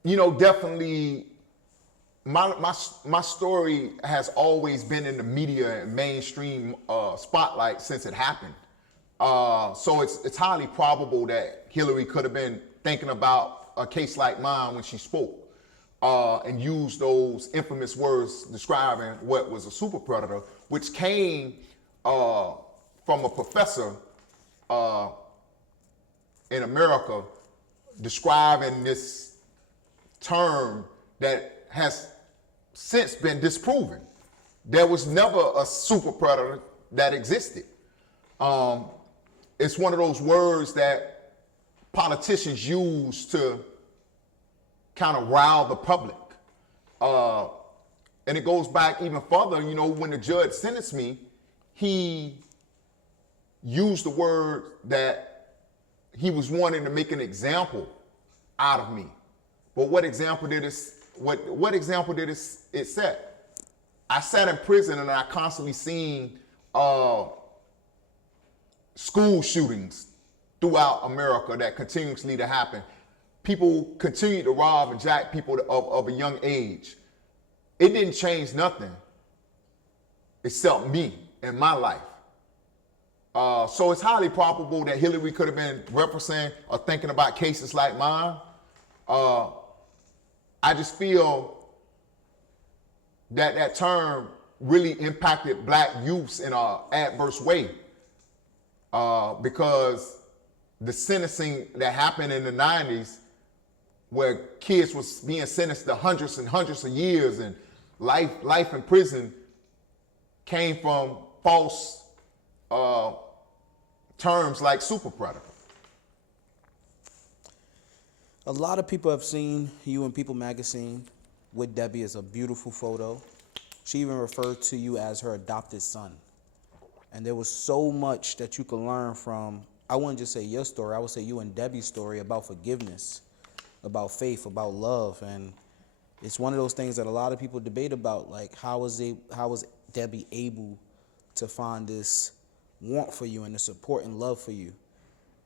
You know, definitely, my story has always been in the media and mainstream spotlight since it happened. So it's highly probable that Hillary could have been thinking about a case like mine when she spoke, and used those infamous words describing what was a super predator, which came from a professor in America describing this term that has since been disproven. There was never a super predator that existed. It's one of those words that politicians use to kind of rile the public. And it goes back even further. You know, when the judge sentenced me, he used the word that he was wanting to make an example out of me. But what example did it set? I sat in prison and I constantly seen school shootings throughout America that continuously to happen. People continue to rob and jack people of a young age. It didn't change nothing except me and my life. So it's highly probable that Hillary could have been referencing or thinking about cases like mine. I just feel that term really impacted black youths in an adverse way, because the sentencing that happened in the 90s, where kids was being sentenced to hundreds and hundreds of years and life in prison, came from false terms like super predator. A lot of people have seen you in People magazine with Debbie as a beautiful photo. She even referred to you as her adopted son. And there was so much that you could learn from, I wouldn't just say your story, I would say you and Debbie's story about forgiveness, about faith, about love. And it's one of those things that a lot of people debate about, like how was Debbie able to find this warmth for you and the support and love for you?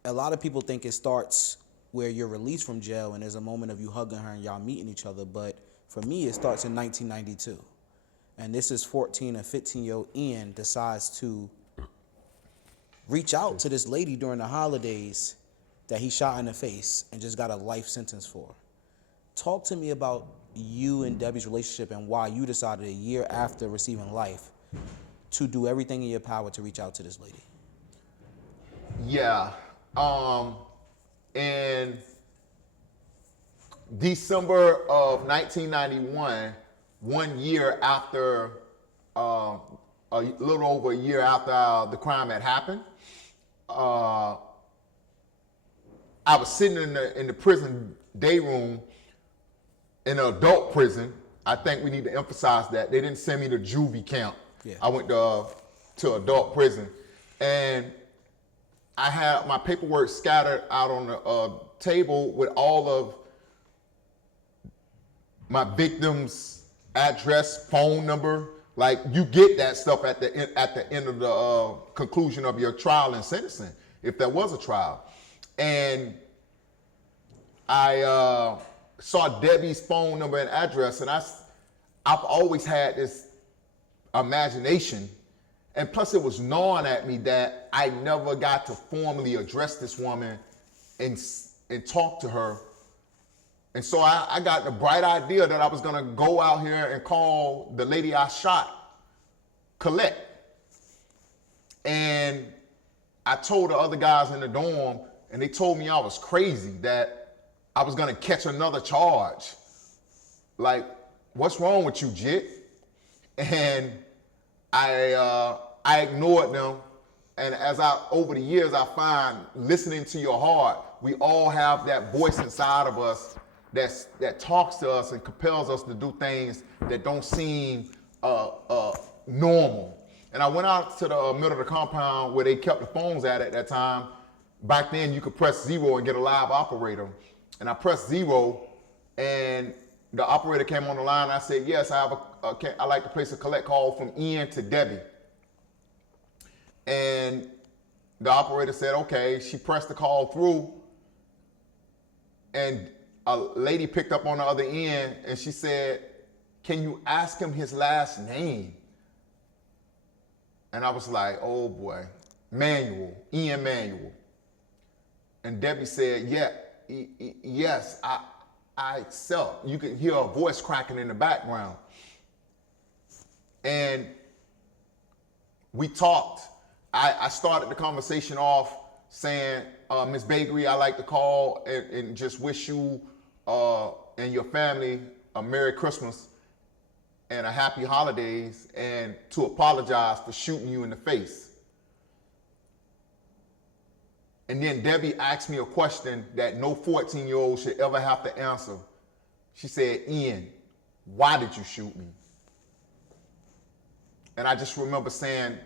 A lot of people think it starts where you're released from jail and there's a moment of you hugging her and y'all meeting each other. But for me, it starts in 1992. And this is 14 and 15-year-old Ian decides to reach out to this lady during the holidays that he shot in the face and just got a life sentence for. Talk to me about you and Debbie's relationship and why you decided a year after receiving life to do everything in your power to reach out to this lady. Yeah. In December of 1991, 1 year after, a little over a year after the crime had happened, I was sitting in the prison day room in an adult prison. I think we need to emphasize that. They didn't send me to juvie camp. Yeah. I went to adult prison. And I had my paperwork scattered out on the table with all of my victim's address, phone number. Like, you get that stuff at the end of the conclusion of your trial and sentencing, if there was a trial. And I saw Debbie's phone number and address, and I've always had this imagination, and plus it was gnawing at me that I never got to formally address this woman and talk to her. And so I got the bright idea that I was gonna go out here and call the lady I shot, Colette. And I told the other guys in the dorm, and they told me I was crazy, that I was gonna catch another charge. Like, what's wrong with you, Jit? And I ignored them. And over the years, I find listening to your heart, we all have that voice inside of us that talks to us and compels us to do things that don't seem normal. And I went out to the middle of the compound where they kept the phones at that time. Back then, you could press 0 and get a live operator. And I pressed 0, and the operator came on the line. And I said, yes, I like to place a collect call from Ian to Debbie. And the operator said, okay. She pressed the call through, and a lady picked up on the other end, and she said, can you ask him his last name? And I was like, oh boy, Manuel, Ian Manuel. And Debbie said, yeah, yes, I accept. You can hear a voice cracking in the background. And we talked. I started the conversation off saying, Ms. Bakery, I like to call and just wish you and your family a Merry Christmas and a Happy Holidays, and to apologize for shooting you in the face. And then Debbie asked me a question that no 14-year-old should ever have to answer. She said, Ian, why did you shoot me? And I just remember saying,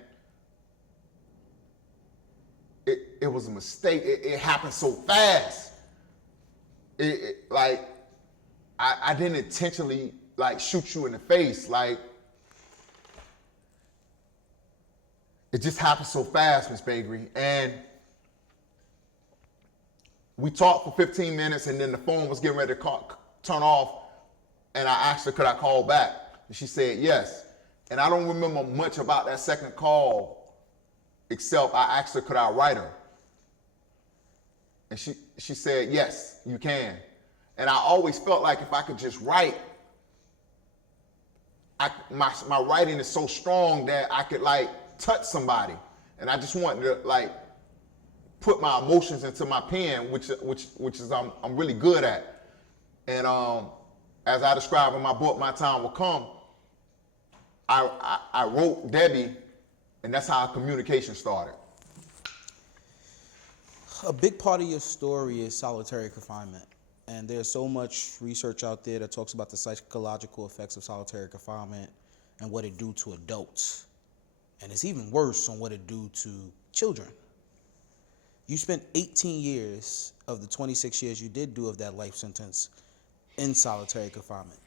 it was a mistake. It happened so fast. Like, I didn't intentionally shoot you in the face. Like, it just happened so fast, Miss Bakery. And we talked for 15 minutes, and then the phone was getting ready to turn off. And I asked her, could I call back? And she said yes. And I don't remember much about that second call, except I asked her, could I write her? And she said, yes, you can. And I always felt like if I could just write, my writing is so strong that I could touch somebody. And I just wanted to put my emotions into my pen, which is I'm really good at. And as I describe in my book, My Time Will Come, I wrote Debbie, and that's how our communication started. A big part of your story is solitary confinement. And there's so much research out there that talks about the psychological effects of solitary confinement and what it do to adults. And it's even worse on what it do to children. You spent 18 years of the 26 years you did do of that life sentence in solitary confinement.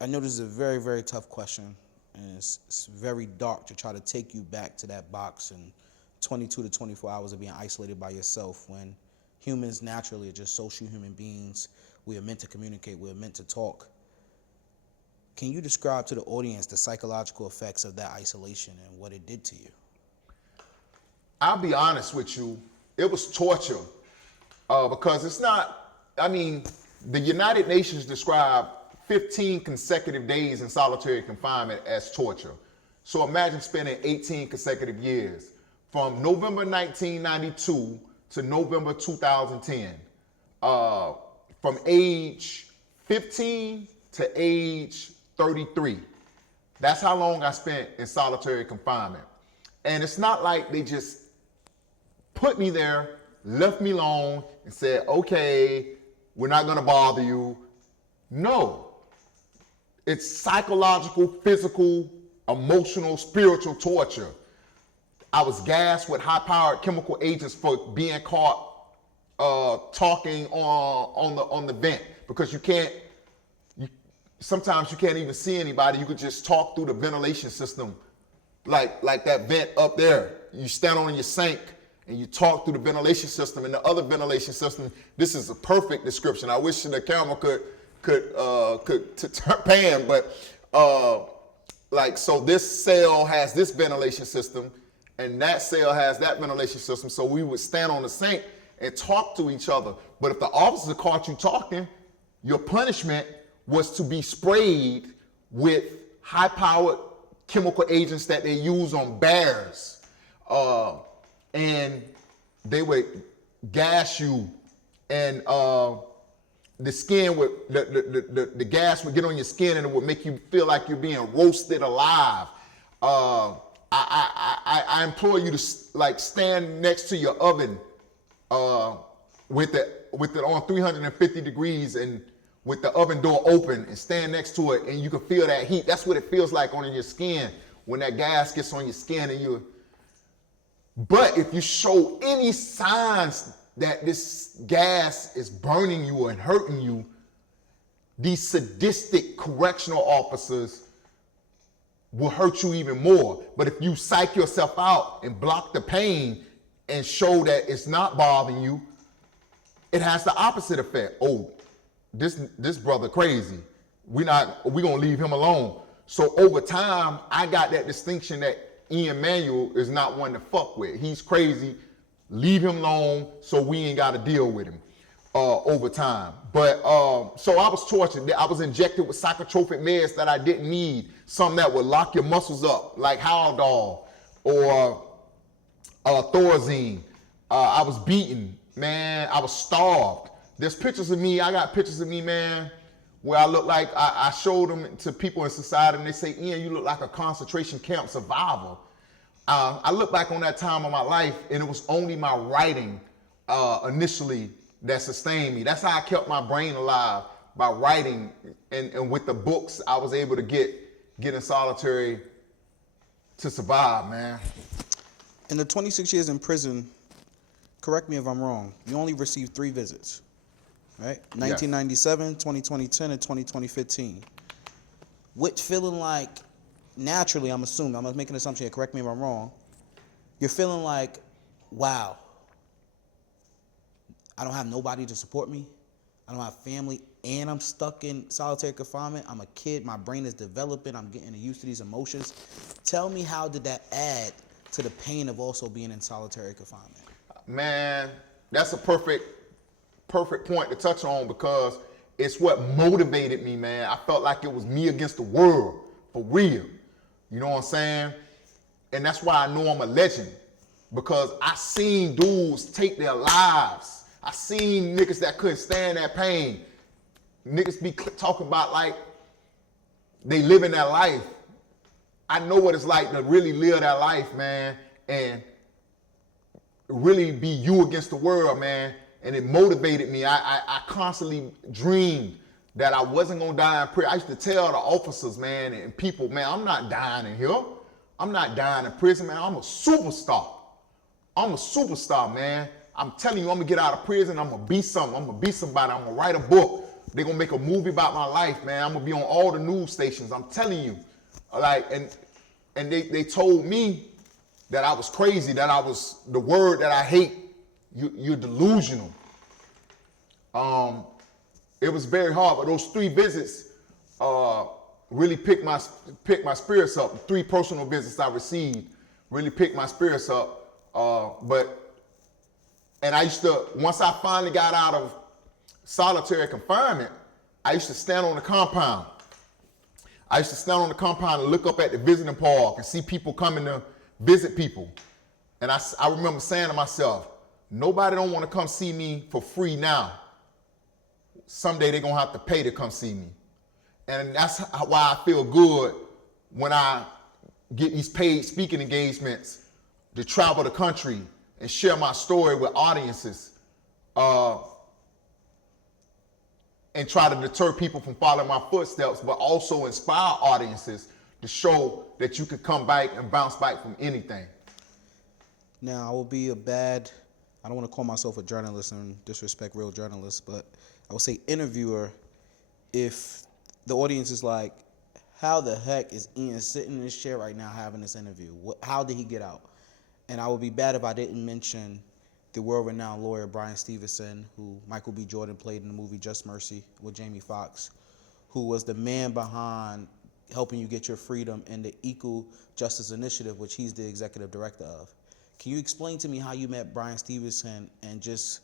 I know this is a very, very tough question, and it's very dark to try to take you back to that box and 22 to 24 hours of being isolated by yourself, when humans naturally are just social human beings. We are meant to communicate. We are meant to talk. Can you describe to the audience the psychological effects of that isolation and what it did to you? I'll be honest with you, it was torture, because it's not, the United Nations described 15 consecutive days in solitary confinement as torture. So imagine spending 18 consecutive years from November 1992 to November 2010, from age 15 to age 33. That's how long I spent in solitary confinement. And it's not like they just put me there, left me alone, and said, okay, we're not gonna bother you. No, it's psychological, physical, emotional, spiritual torture. I was gassed with high-powered chemical agents for being caught talking on the vent, because you can't sometimes you can't even see anybody. You could just talk through the ventilation system, like that vent up there. You stand on your sink and you talk through the ventilation system and the other ventilation system. This is a perfect description. I wish the camera could pan, but like, so this cell has this ventilation system and that cell has that ventilation system. So we would stand on the sink and talk to each other. But if the officer caught you talking, your punishment was to be sprayed with high-powered chemical agents that they use on bears. And they would gas you, and the skin would, the gas would get on your skin and it would make you feel like you're being roasted alive. I implore you to like stand next to your oven with it on 350 degrees and with the oven door open, and stand next to it and you can feel that heat. That's what it feels like on your skin when that gas gets on your skin and you. But if you show any signs that this gas is burning you and hurting you, these sadistic correctional officers will hurt you even more. But if you psych yourself out and block the pain and show that it's not bothering you, it has the opposite effect. Oh, this brother crazy. We gonna leave him alone. So over time, I got that distinction that Manuel is not one to fuck with. He's crazy. Leave him alone so we ain't got to deal with him over time. But so I was tortured. I was injected with psychotropic meds that I didn't need. Some that would lock your muscles up, like Haldol or Thorazine. I was beaten, man. I was starved. There's pictures of me. I got pictures of me, man, where I look like I showed them to people in society, and they say, Ian, you look like a concentration camp survivor. I look back on that time of my life, and it was only my writing initially that sustained me. That's how I kept my brain alive, by writing. And with the books, I was able to get in solitary to survive, man. In the 26 years in prison, correct me if I'm wrong, you only received 3 visits, right? 1997, 2010, and 2015. Which feeling like, naturally, I'm assuming, I'm making an assumption here, correct me if I'm wrong, you're feeling like, wow, I don't have nobody to support me, I don't have family, and I'm stuck in solitary confinement. I'm a kid, my brain is developing, I'm getting used to these emotions. Tell me, how did that add to the pain of also being in solitary confinement? Man, that's a perfect point to touch on, because it's what motivated me, man. I felt like it was me against the world, for real. You know what I'm saying? And that's why I know I'm a legend, because I seen dudes take their lives. I seen niggas that couldn't stand that pain. Niggas be talking about like they living that life. I know what it's like to really live that life, man, and really be you against the world, man. And it motivated me. I constantly dreamed that I wasn't gonna die in prison. I used to tell the officers, man, and people, man, I'm not dying in here. I'm not dying in prison, man. I'm a superstar. I'm a superstar, man. I'm telling you, I'm gonna get out of prison. I'm gonna be something. I'm gonna be somebody. I'm gonna write a book. They're gonna make a movie about my life, man. I'm gonna be on all the news stations. I'm telling you. Like, and they told me that I was crazy, that I was the word that I hate. You're delusional. It was very hard, but those 3 visits really picked my spirits up. The 3 personal visits I received really picked my spirits up. And I used to, once I finally got out of solitary confinement, I used to stand on the compound. I used to stand on the compound and look up at the visiting park and see people coming to visit people. And I remember saying to myself, nobody don't want to come see me for free now. Someday they're going to have to pay to come see me. And that's why I feel good when I get these paid speaking engagements to travel the country and share my story with audiences and try to deter people from following my footsteps, but also inspire audiences to show that you can come back and bounce back from anything. Now, I will be I don't want to call myself a journalist and disrespect real journalists, but I would say interviewer if the audience is like, how the heck is Ian sitting in his chair right now having this interview? How did he get out? And I would be bad if I didn't mention the world-renowned lawyer Brian Stevenson, who Michael B. Jordan played in the movie Just Mercy with Jamie Foxx, who was the man behind helping you get your freedom and the Equal Justice Initiative, which he's the executive director of. Can you explain to me how you met Brian Stevenson and just,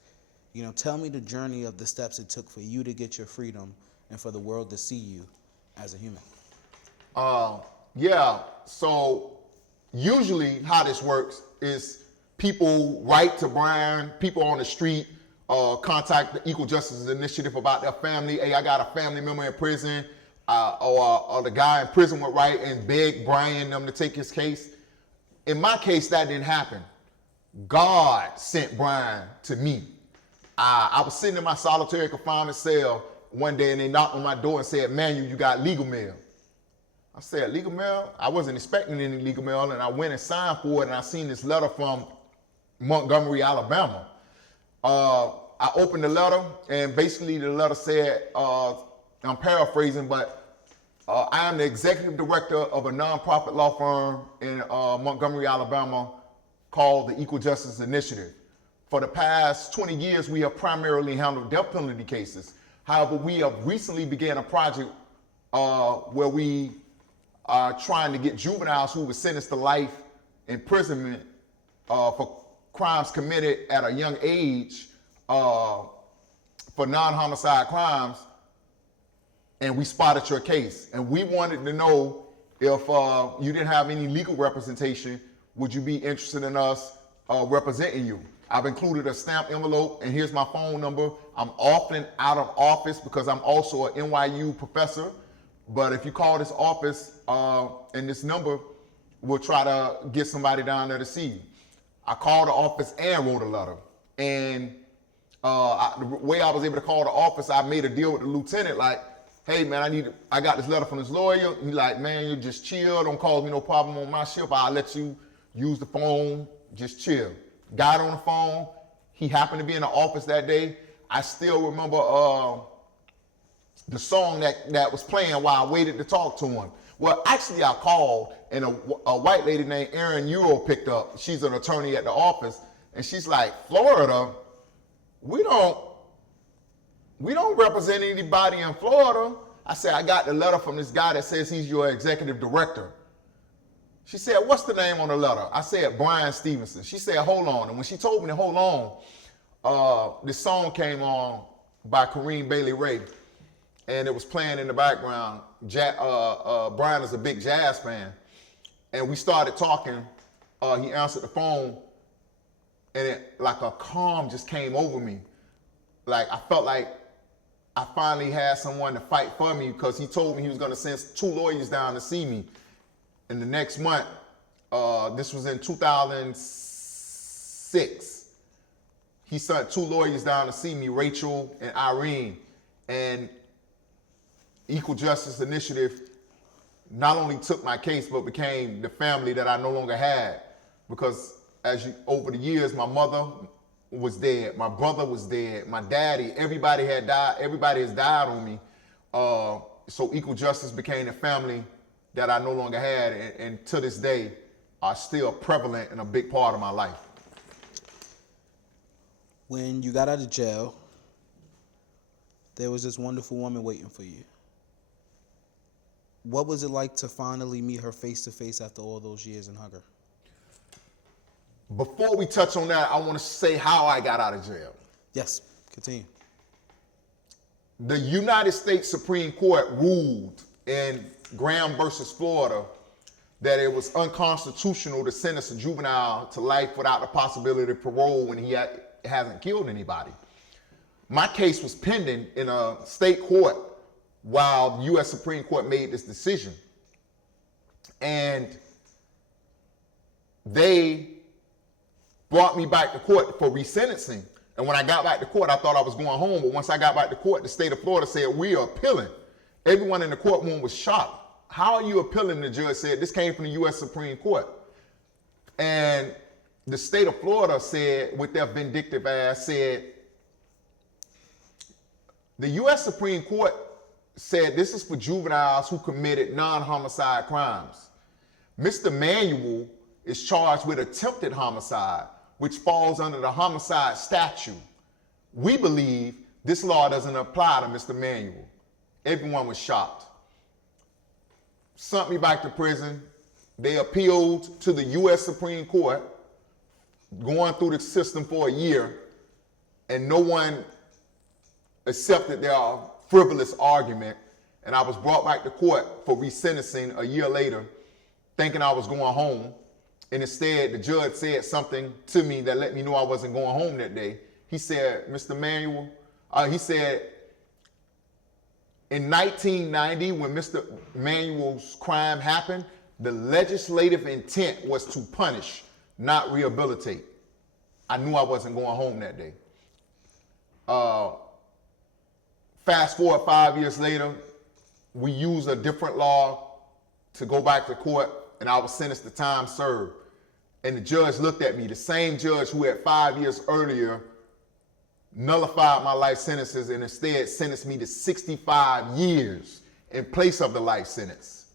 tell me the journey of the steps it took for you to get your freedom and for the world to see you as a human? Yeah, so usually how this works is people write to Brian, people on the street contact the Equal Justice Initiative about their family. Hey, I got a family member in prison, or the guy in prison would write and beg Brian and them to take his case. In my case, that didn't happen. God sent Brian to me. I was sitting in my solitary confinement cell one day and they knocked on my door and said, Manuel, you got legal mail. I said, legal mail? I wasn't expecting any legal mail, and I went and signed for it, and I seen this letter from Montgomery, Alabama. I opened the letter, and basically the letter said, I'm paraphrasing, but I am the executive director of a nonprofit law firm in Montgomery, Alabama called the Equal Justice Initiative. For the past 20 years, we have primarily handled death penalty cases. However, we have recently began a project where we are trying to get juveniles who were sentenced to life imprisonment for crimes committed at a young age for non-homicide crimes, and we spotted your case. And we wanted to know if you didn't have any legal representation, would you be interested in us representing you? I've included a stamped envelope, and here's my phone number. I'm often out of office because I'm also an NYU professor. But if you call this office and this number, we'll try to get somebody down there to see you. I called the office and wrote a letter. And the way I was able to call the office, I made a deal with the lieutenant, like, hey man, I got this letter from this lawyer. He's like, man, you just chill. Don't cause me no problem on my ship. I'll let you use the phone. Just chill. Got on the phone. He happened to be in the office that day. I still remember the song that was playing while I waited to talk to him. Well, actually, I called, and a white lady named Erin Euro picked up. She's an attorney at the office, and she's like, Florida, we don't represent anybody in Florida. I said, I got the letter from this guy that says he's your executive director. She said, what's the name on the letter? I said, Brian Stevenson. She said, hold on. And when she told me to hold on, this song came on by Kareem Bailey Ray, and it was playing in the background. Brian is a big jazz fan. And we started talking. He answered the phone, and like a calm just came over me. Like I felt like I finally had someone to fight for me, because he told me he was going to send 2 lawyers down to see me. And the next month, this was in 2006, he sent 2 lawyers down to see me, Rachel and Irene. And Equal Justice Initiative not only took my case, but became the family that I no longer had. Because over the years, my mother was dead, my brother was dead, my daddy, everybody had died, everybody has died on me. So Equal Justice became the family that I no longer had, and to this day are still prevalent and a big part of my life. When you got out of jail, there was this wonderful woman waiting for you. What was it like to finally meet her face to face after all those years and hug her? Before we touch on that, I want to say how I got out of jail. Yes, continue. The United States Supreme Court ruled in Graham versus Florida that it was unconstitutional to sentence a juvenile to life without the possibility of parole when he hasn't killed anybody. My case was pending in a state court while the U.S. Supreme Court made this decision. And they brought me back to court for resentencing. And when I got back to court, I thought I was going home. But once I got back to court, the state of Florida said, we are appealing. Everyone in the courtroom was shocked. How are you appealing? The judge said, this came from the U.S. Supreme Court. And the state of Florida said, with their vindictive ass, said, the U.S. Supreme Court said this is for juveniles who committed non-homicide crimes. Mr. Manuel is charged with attempted homicide, which falls under the homicide statute. We believe this law doesn't apply to Mr. Manuel. Everyone was shocked. Sent me back to prison. They appealed to the U.S. Supreme Court, going through the system for a year, and no one accepted their frivolous argument. And I was brought back to court for resentencing a year later, thinking I was going home. And instead, the judge said something to me that let me know I wasn't going home that day. He said, Mr. Manuel, he said, in 1990, when Mr. Manuel's crime happened, the legislative intent was to punish, not rehabilitate. I knew I wasn't going home that day. Fast forward 5 years later, we used a different law to go back to court, and I was sentenced to time served. And the judge looked at me, the same judge who had 5 years earlier nullified my life sentences and instead sentenced me to 65 years in place of the life sentence.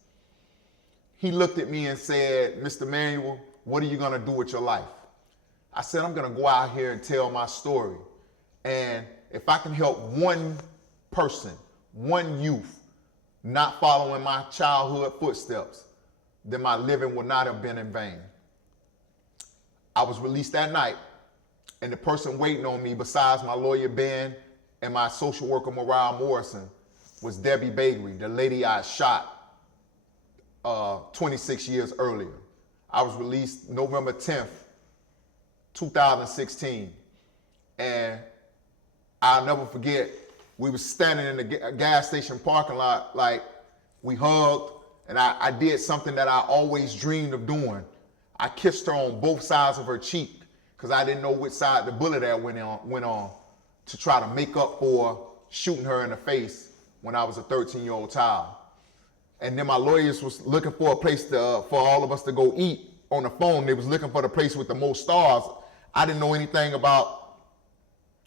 He looked at me and said, Mr. Manuel, what are you gonna do with your life? I said, I'm gonna go out here and tell my story. And if I can help one person, one youth, not following my childhood footsteps, then my living would not have been in vain. I was released that night, and the person waiting on me, besides my lawyer Ben and my social worker Mariah Morrison, was Debbie Bakery, the lady I shot 26 years earlier. I was released November 10th, 2016. And I'll never forget, we were standing in the gas station parking lot, like we hugged, and I did something that I always dreamed of doing. I kissed her on both sides of her cheek because I didn't know which side the bullet that went on to try to make up for shooting her in the face when I was a 13-year-old child. And then my lawyers was looking for a place for all of us to go eat on the phone. They was looking for the place with the most stars. I didn't know anything about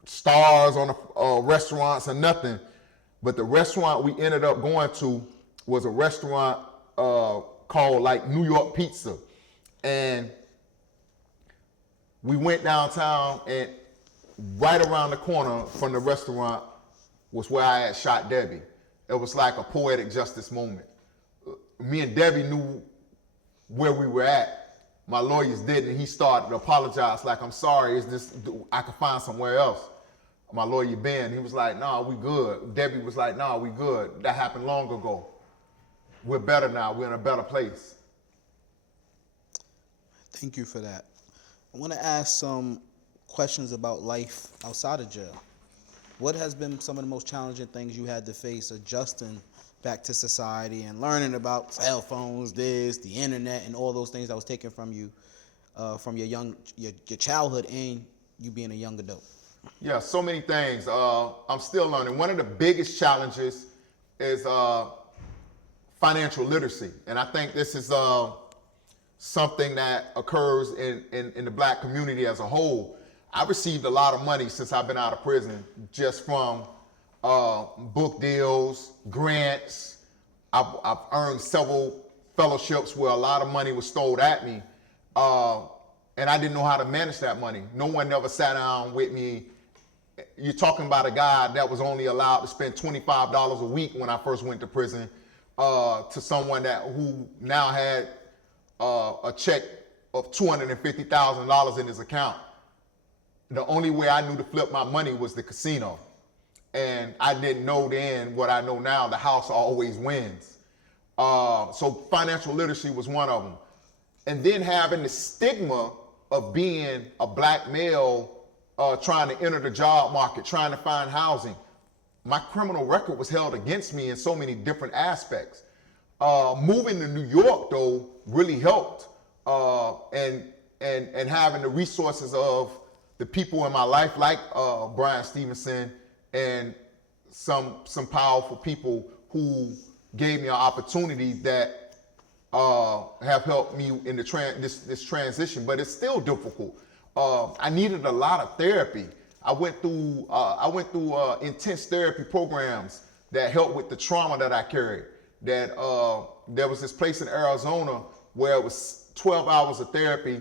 stars on the restaurants or nothing. But the restaurant we ended up going to was a restaurant called like New York Pizza. And we went downtown, and right around the corner from the restaurant was where I had shot Debbie. It was like a poetic justice moment. Me and Debbie knew where we were at. My lawyers didn't. He started to apologize, like, I'm sorry, I could find somewhere else. My lawyer Ben, he was like, nah, we good. Debbie was like, nah, we good. That happened long ago. We're better now. We're in a better place. Thank you for that. I want to ask some questions about life outside of jail. What has been some of the most challenging things you had to face adjusting back to society and learning about cell phones, the internet, and all those things that was taken from you from your childhood and you being a young adult? Yeah, so many things. I'm still learning. One of the biggest challenges is financial literacy. And I think this is something that occurs in the Black community as a whole. I received a lot of money since I've been out of prison, just from book deals, grants. I've earned several fellowships where a lot of money was stole at me. And I didn't know how to manage that money. No one ever sat down with me. You're talking about a guy that was only allowed to spend $25 a week when I first went to prison, to someone who now had a check of $250,000 in his account. The only way I knew to flip my money was the casino. And I didn't know then what I know now, the house always wins. So financial literacy was one of them. And then having the stigma of being a Black male trying to enter the job market, trying to find housing. My criminal record was held against me in so many different aspects. Moving to New York, though, really helped. And having the resources of the people in my life, like Brian Stevenson, and some powerful people who gave me an opportunity that have helped me in this transition. But it's still difficult. I needed a lot of therapy. I went through intense therapy programs that helped with the trauma that I carried. That there was this place in Arizona where it was 12 hours of therapy,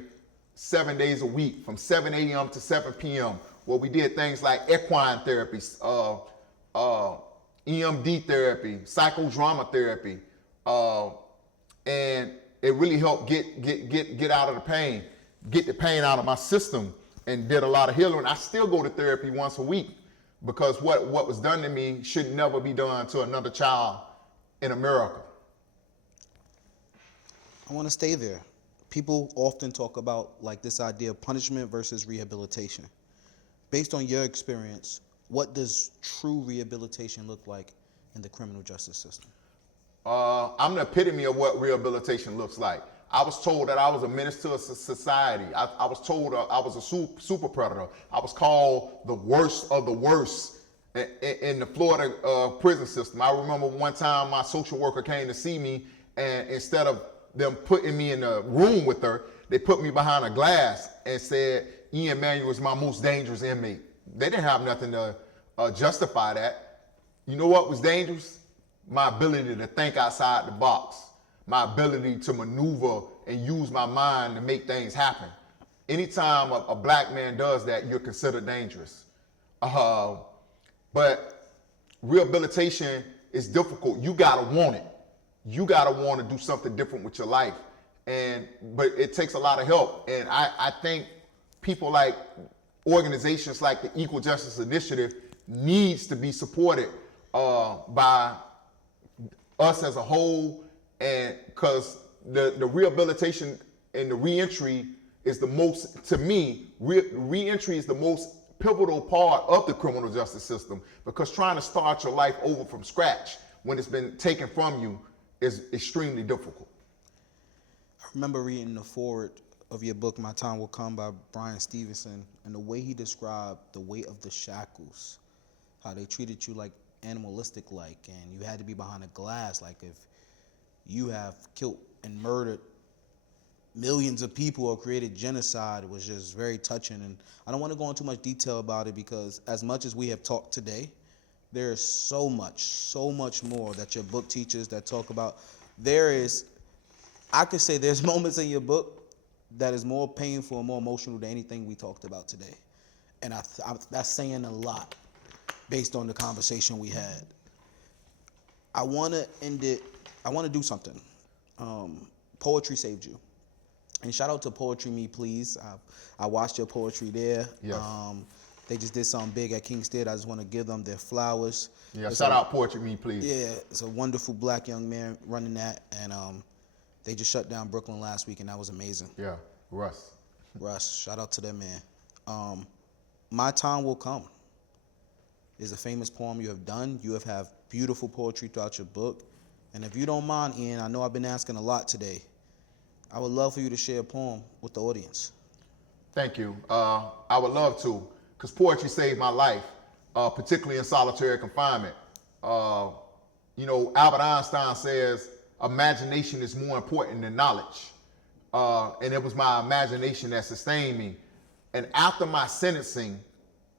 7 days a week, from 7 a.m. to 7 p.m., where we did things like equine therapy, EMD therapy, psychodrama therapy, and it really helped get out of the pain, get the pain out of my system, and did a lot of healing. I still go to therapy once a week because what was done to me should never be done to another child in America. I want to stay there. People often talk about like this idea of punishment versus rehabilitation. Based on your experience, what does true rehabilitation look like in the criminal justice system? I'm the epitome of what rehabilitation looks like. I was told that I was a menace to society. I was told I was a super predator. I was called the worst of the worst in the Florida prison system. I remember one time my social worker came to see me, and instead of them putting me in a room with her, they put me behind a glass and said, Ian Manuel is my most dangerous inmate. They didn't have nothing to justify that. You know what was dangerous? My ability to think outside the box, my ability to maneuver and use my mind to make things happen. Anytime a black man does that, you're considered dangerous. But rehabilitation is difficult. You gotta want it. You gotta want to do something different with your life. But it takes a lot of help. And I think people like organizations like the Equal Justice Initiative needs to be supported by us as a whole, and because the rehabilitation and the reentry is the most, to me, reentry is the most pivotal part of the criminal justice system, because trying to start your life over from scratch when it's been taken from you is extremely difficult. I remember reading the foreword of your book, My Time Will Come, by Brian Stevenson, and the way he described the weight of the shackles, how they treated you like animalistic like, and you had to be behind a glass. Like if you have killed and murdered millions of people or created genocide, it was just very touching. And I don't want to go into much detail about it because as much as we have talked today, there is so much more that your book teaches that talk about. I could say there's moments in your book that is more painful and more emotional than anything we talked about today. And that's saying a lot based on the conversation we had. I want to end it. I want to do something. Poetry saved you. And shout out to Poetry Me Please. I watched your poetry there. Yes. They just did something big at Kingston. I just want to give them their flowers. Yeah, shout out Poetry Me Please. Yeah, it's a wonderful black young man running that. And they just shut down Brooklyn last week, and that was amazing. Yeah, Russ, shout out to that man. My Time Will Come is a famous poem you have done. You have beautiful poetry throughout your book. And if you don't mind, Ian, I know I've been asking a lot today. I would love for you to share a poem with the audience. Thank you. I would love to, because poetry saved my life, particularly in solitary confinement. Albert Einstein says, imagination is more important than knowledge. And it was my imagination that sustained me. And after my sentencing,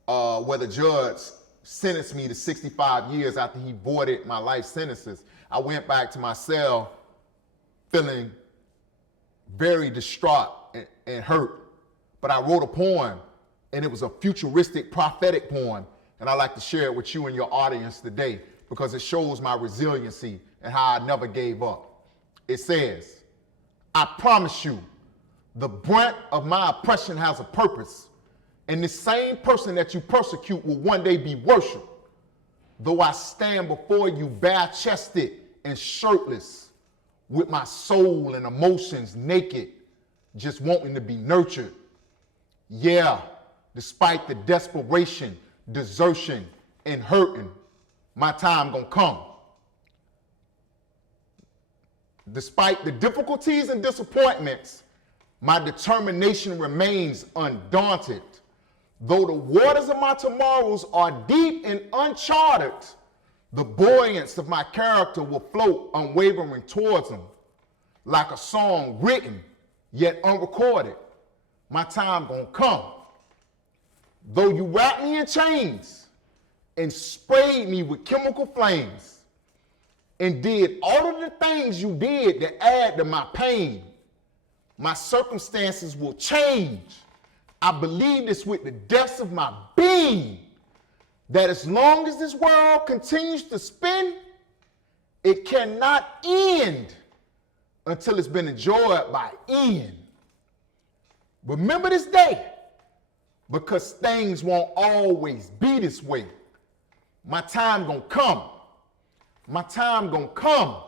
where the judge sentenced me to 65 years after he voided my life sentences, I went back to my cell feeling very distraught and hurt. But I wrote a poem, and it was a futuristic, prophetic poem, and I'd like to share it with you and your audience today because it shows my resiliency and how I never gave up. It says, I promise you, the brunt of my oppression has a purpose, and the same person that you persecute will one day be worshipped. Though I stand before you bare-chested and shirtless, with my soul and emotions naked, just wanting to be nurtured. Yeah, despite the desperation, desertion, and hurting, my time gonna come. Despite the difficulties and disappointments, my determination remains undaunted. Though the waters of my tomorrows are deep and uncharted, the buoyance of my character will float unwavering towards them. Like a song written, yet unrecorded, my time gonna come. Though you wrap me in chains and sprayed me with chemical flames and did all of the things you did that add to my pain, my circumstances will change. I believe this with the depths of my being, that as long as this world continues to spin, it cannot end until it's been enjoyed by end. Remember this day, because things won't always be this way. My time gonna come. My time gonna come.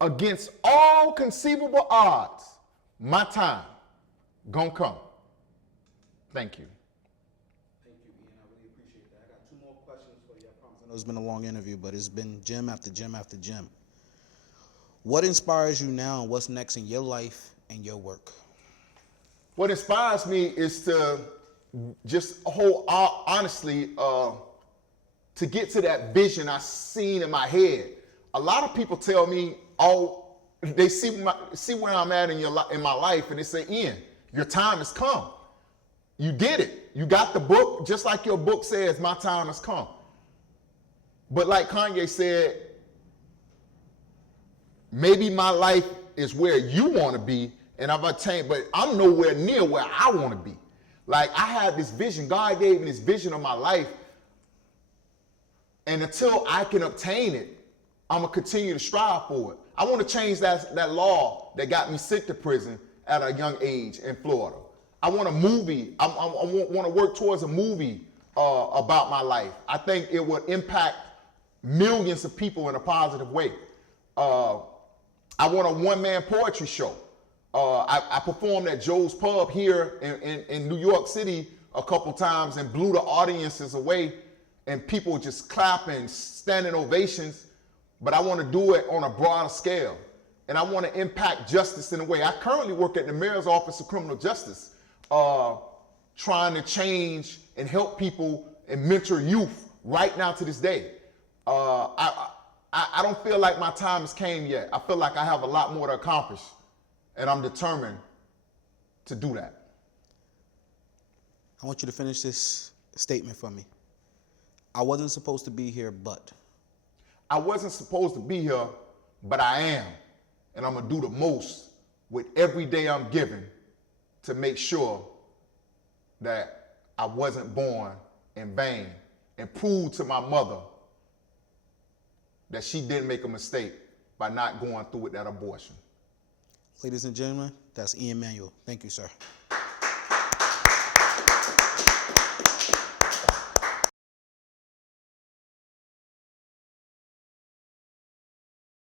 Against all conceivable odds, my time gonna come. Thank you. Thank you, Ian. I really appreciate that. I got 2 more questions for you. I promise. I know it's been a long interview, but it's been gem after gem after gem. What inspires you now, and what's next in your life and your work? What inspires me is to just hold honestly, to get to that vision I seen in my head. A lot of people tell me, oh, they see where I'm at in my life, and they say, Ian, your time has come. You did it. You got the book, just like your book says, my time has come. But like Kanye said, maybe my life is where you want to be, and I've attained, but I'm nowhere near where I want to be. Like, I have this vision. God gave me this vision of my life, and until I can obtain it, I'm going to continue to strive for it. I want to change that law that got me sent to prison at a young age in Florida. I want a movie. I want to work towards a movie about my life. I think it would impact millions of people in a positive way. I want a one-man poetry show. I performed at Joe's Pub here in New York City a couple times and blew the audiences away, and people just clapping, standing ovations. But I want to do it on a broader scale, and I want to impact justice in a way. I currently work at the Mayor's Office of Criminal Justice, trying to change and help people and mentor youth right now to this day. I don't feel like my time has came yet. I feel like I have a lot more to accomplish, and I'm determined to do that. I want you to finish this statement for me. I wasn't supposed to be here, but. I wasn't supposed to be here, but I am. And I'm going to do the most with every day I'm given to make sure that I wasn't born in vain, and prove to my mother that she didn't make a mistake by not going through with that abortion. Ladies and gentlemen, that's Ian Manuel. Thank you, sir.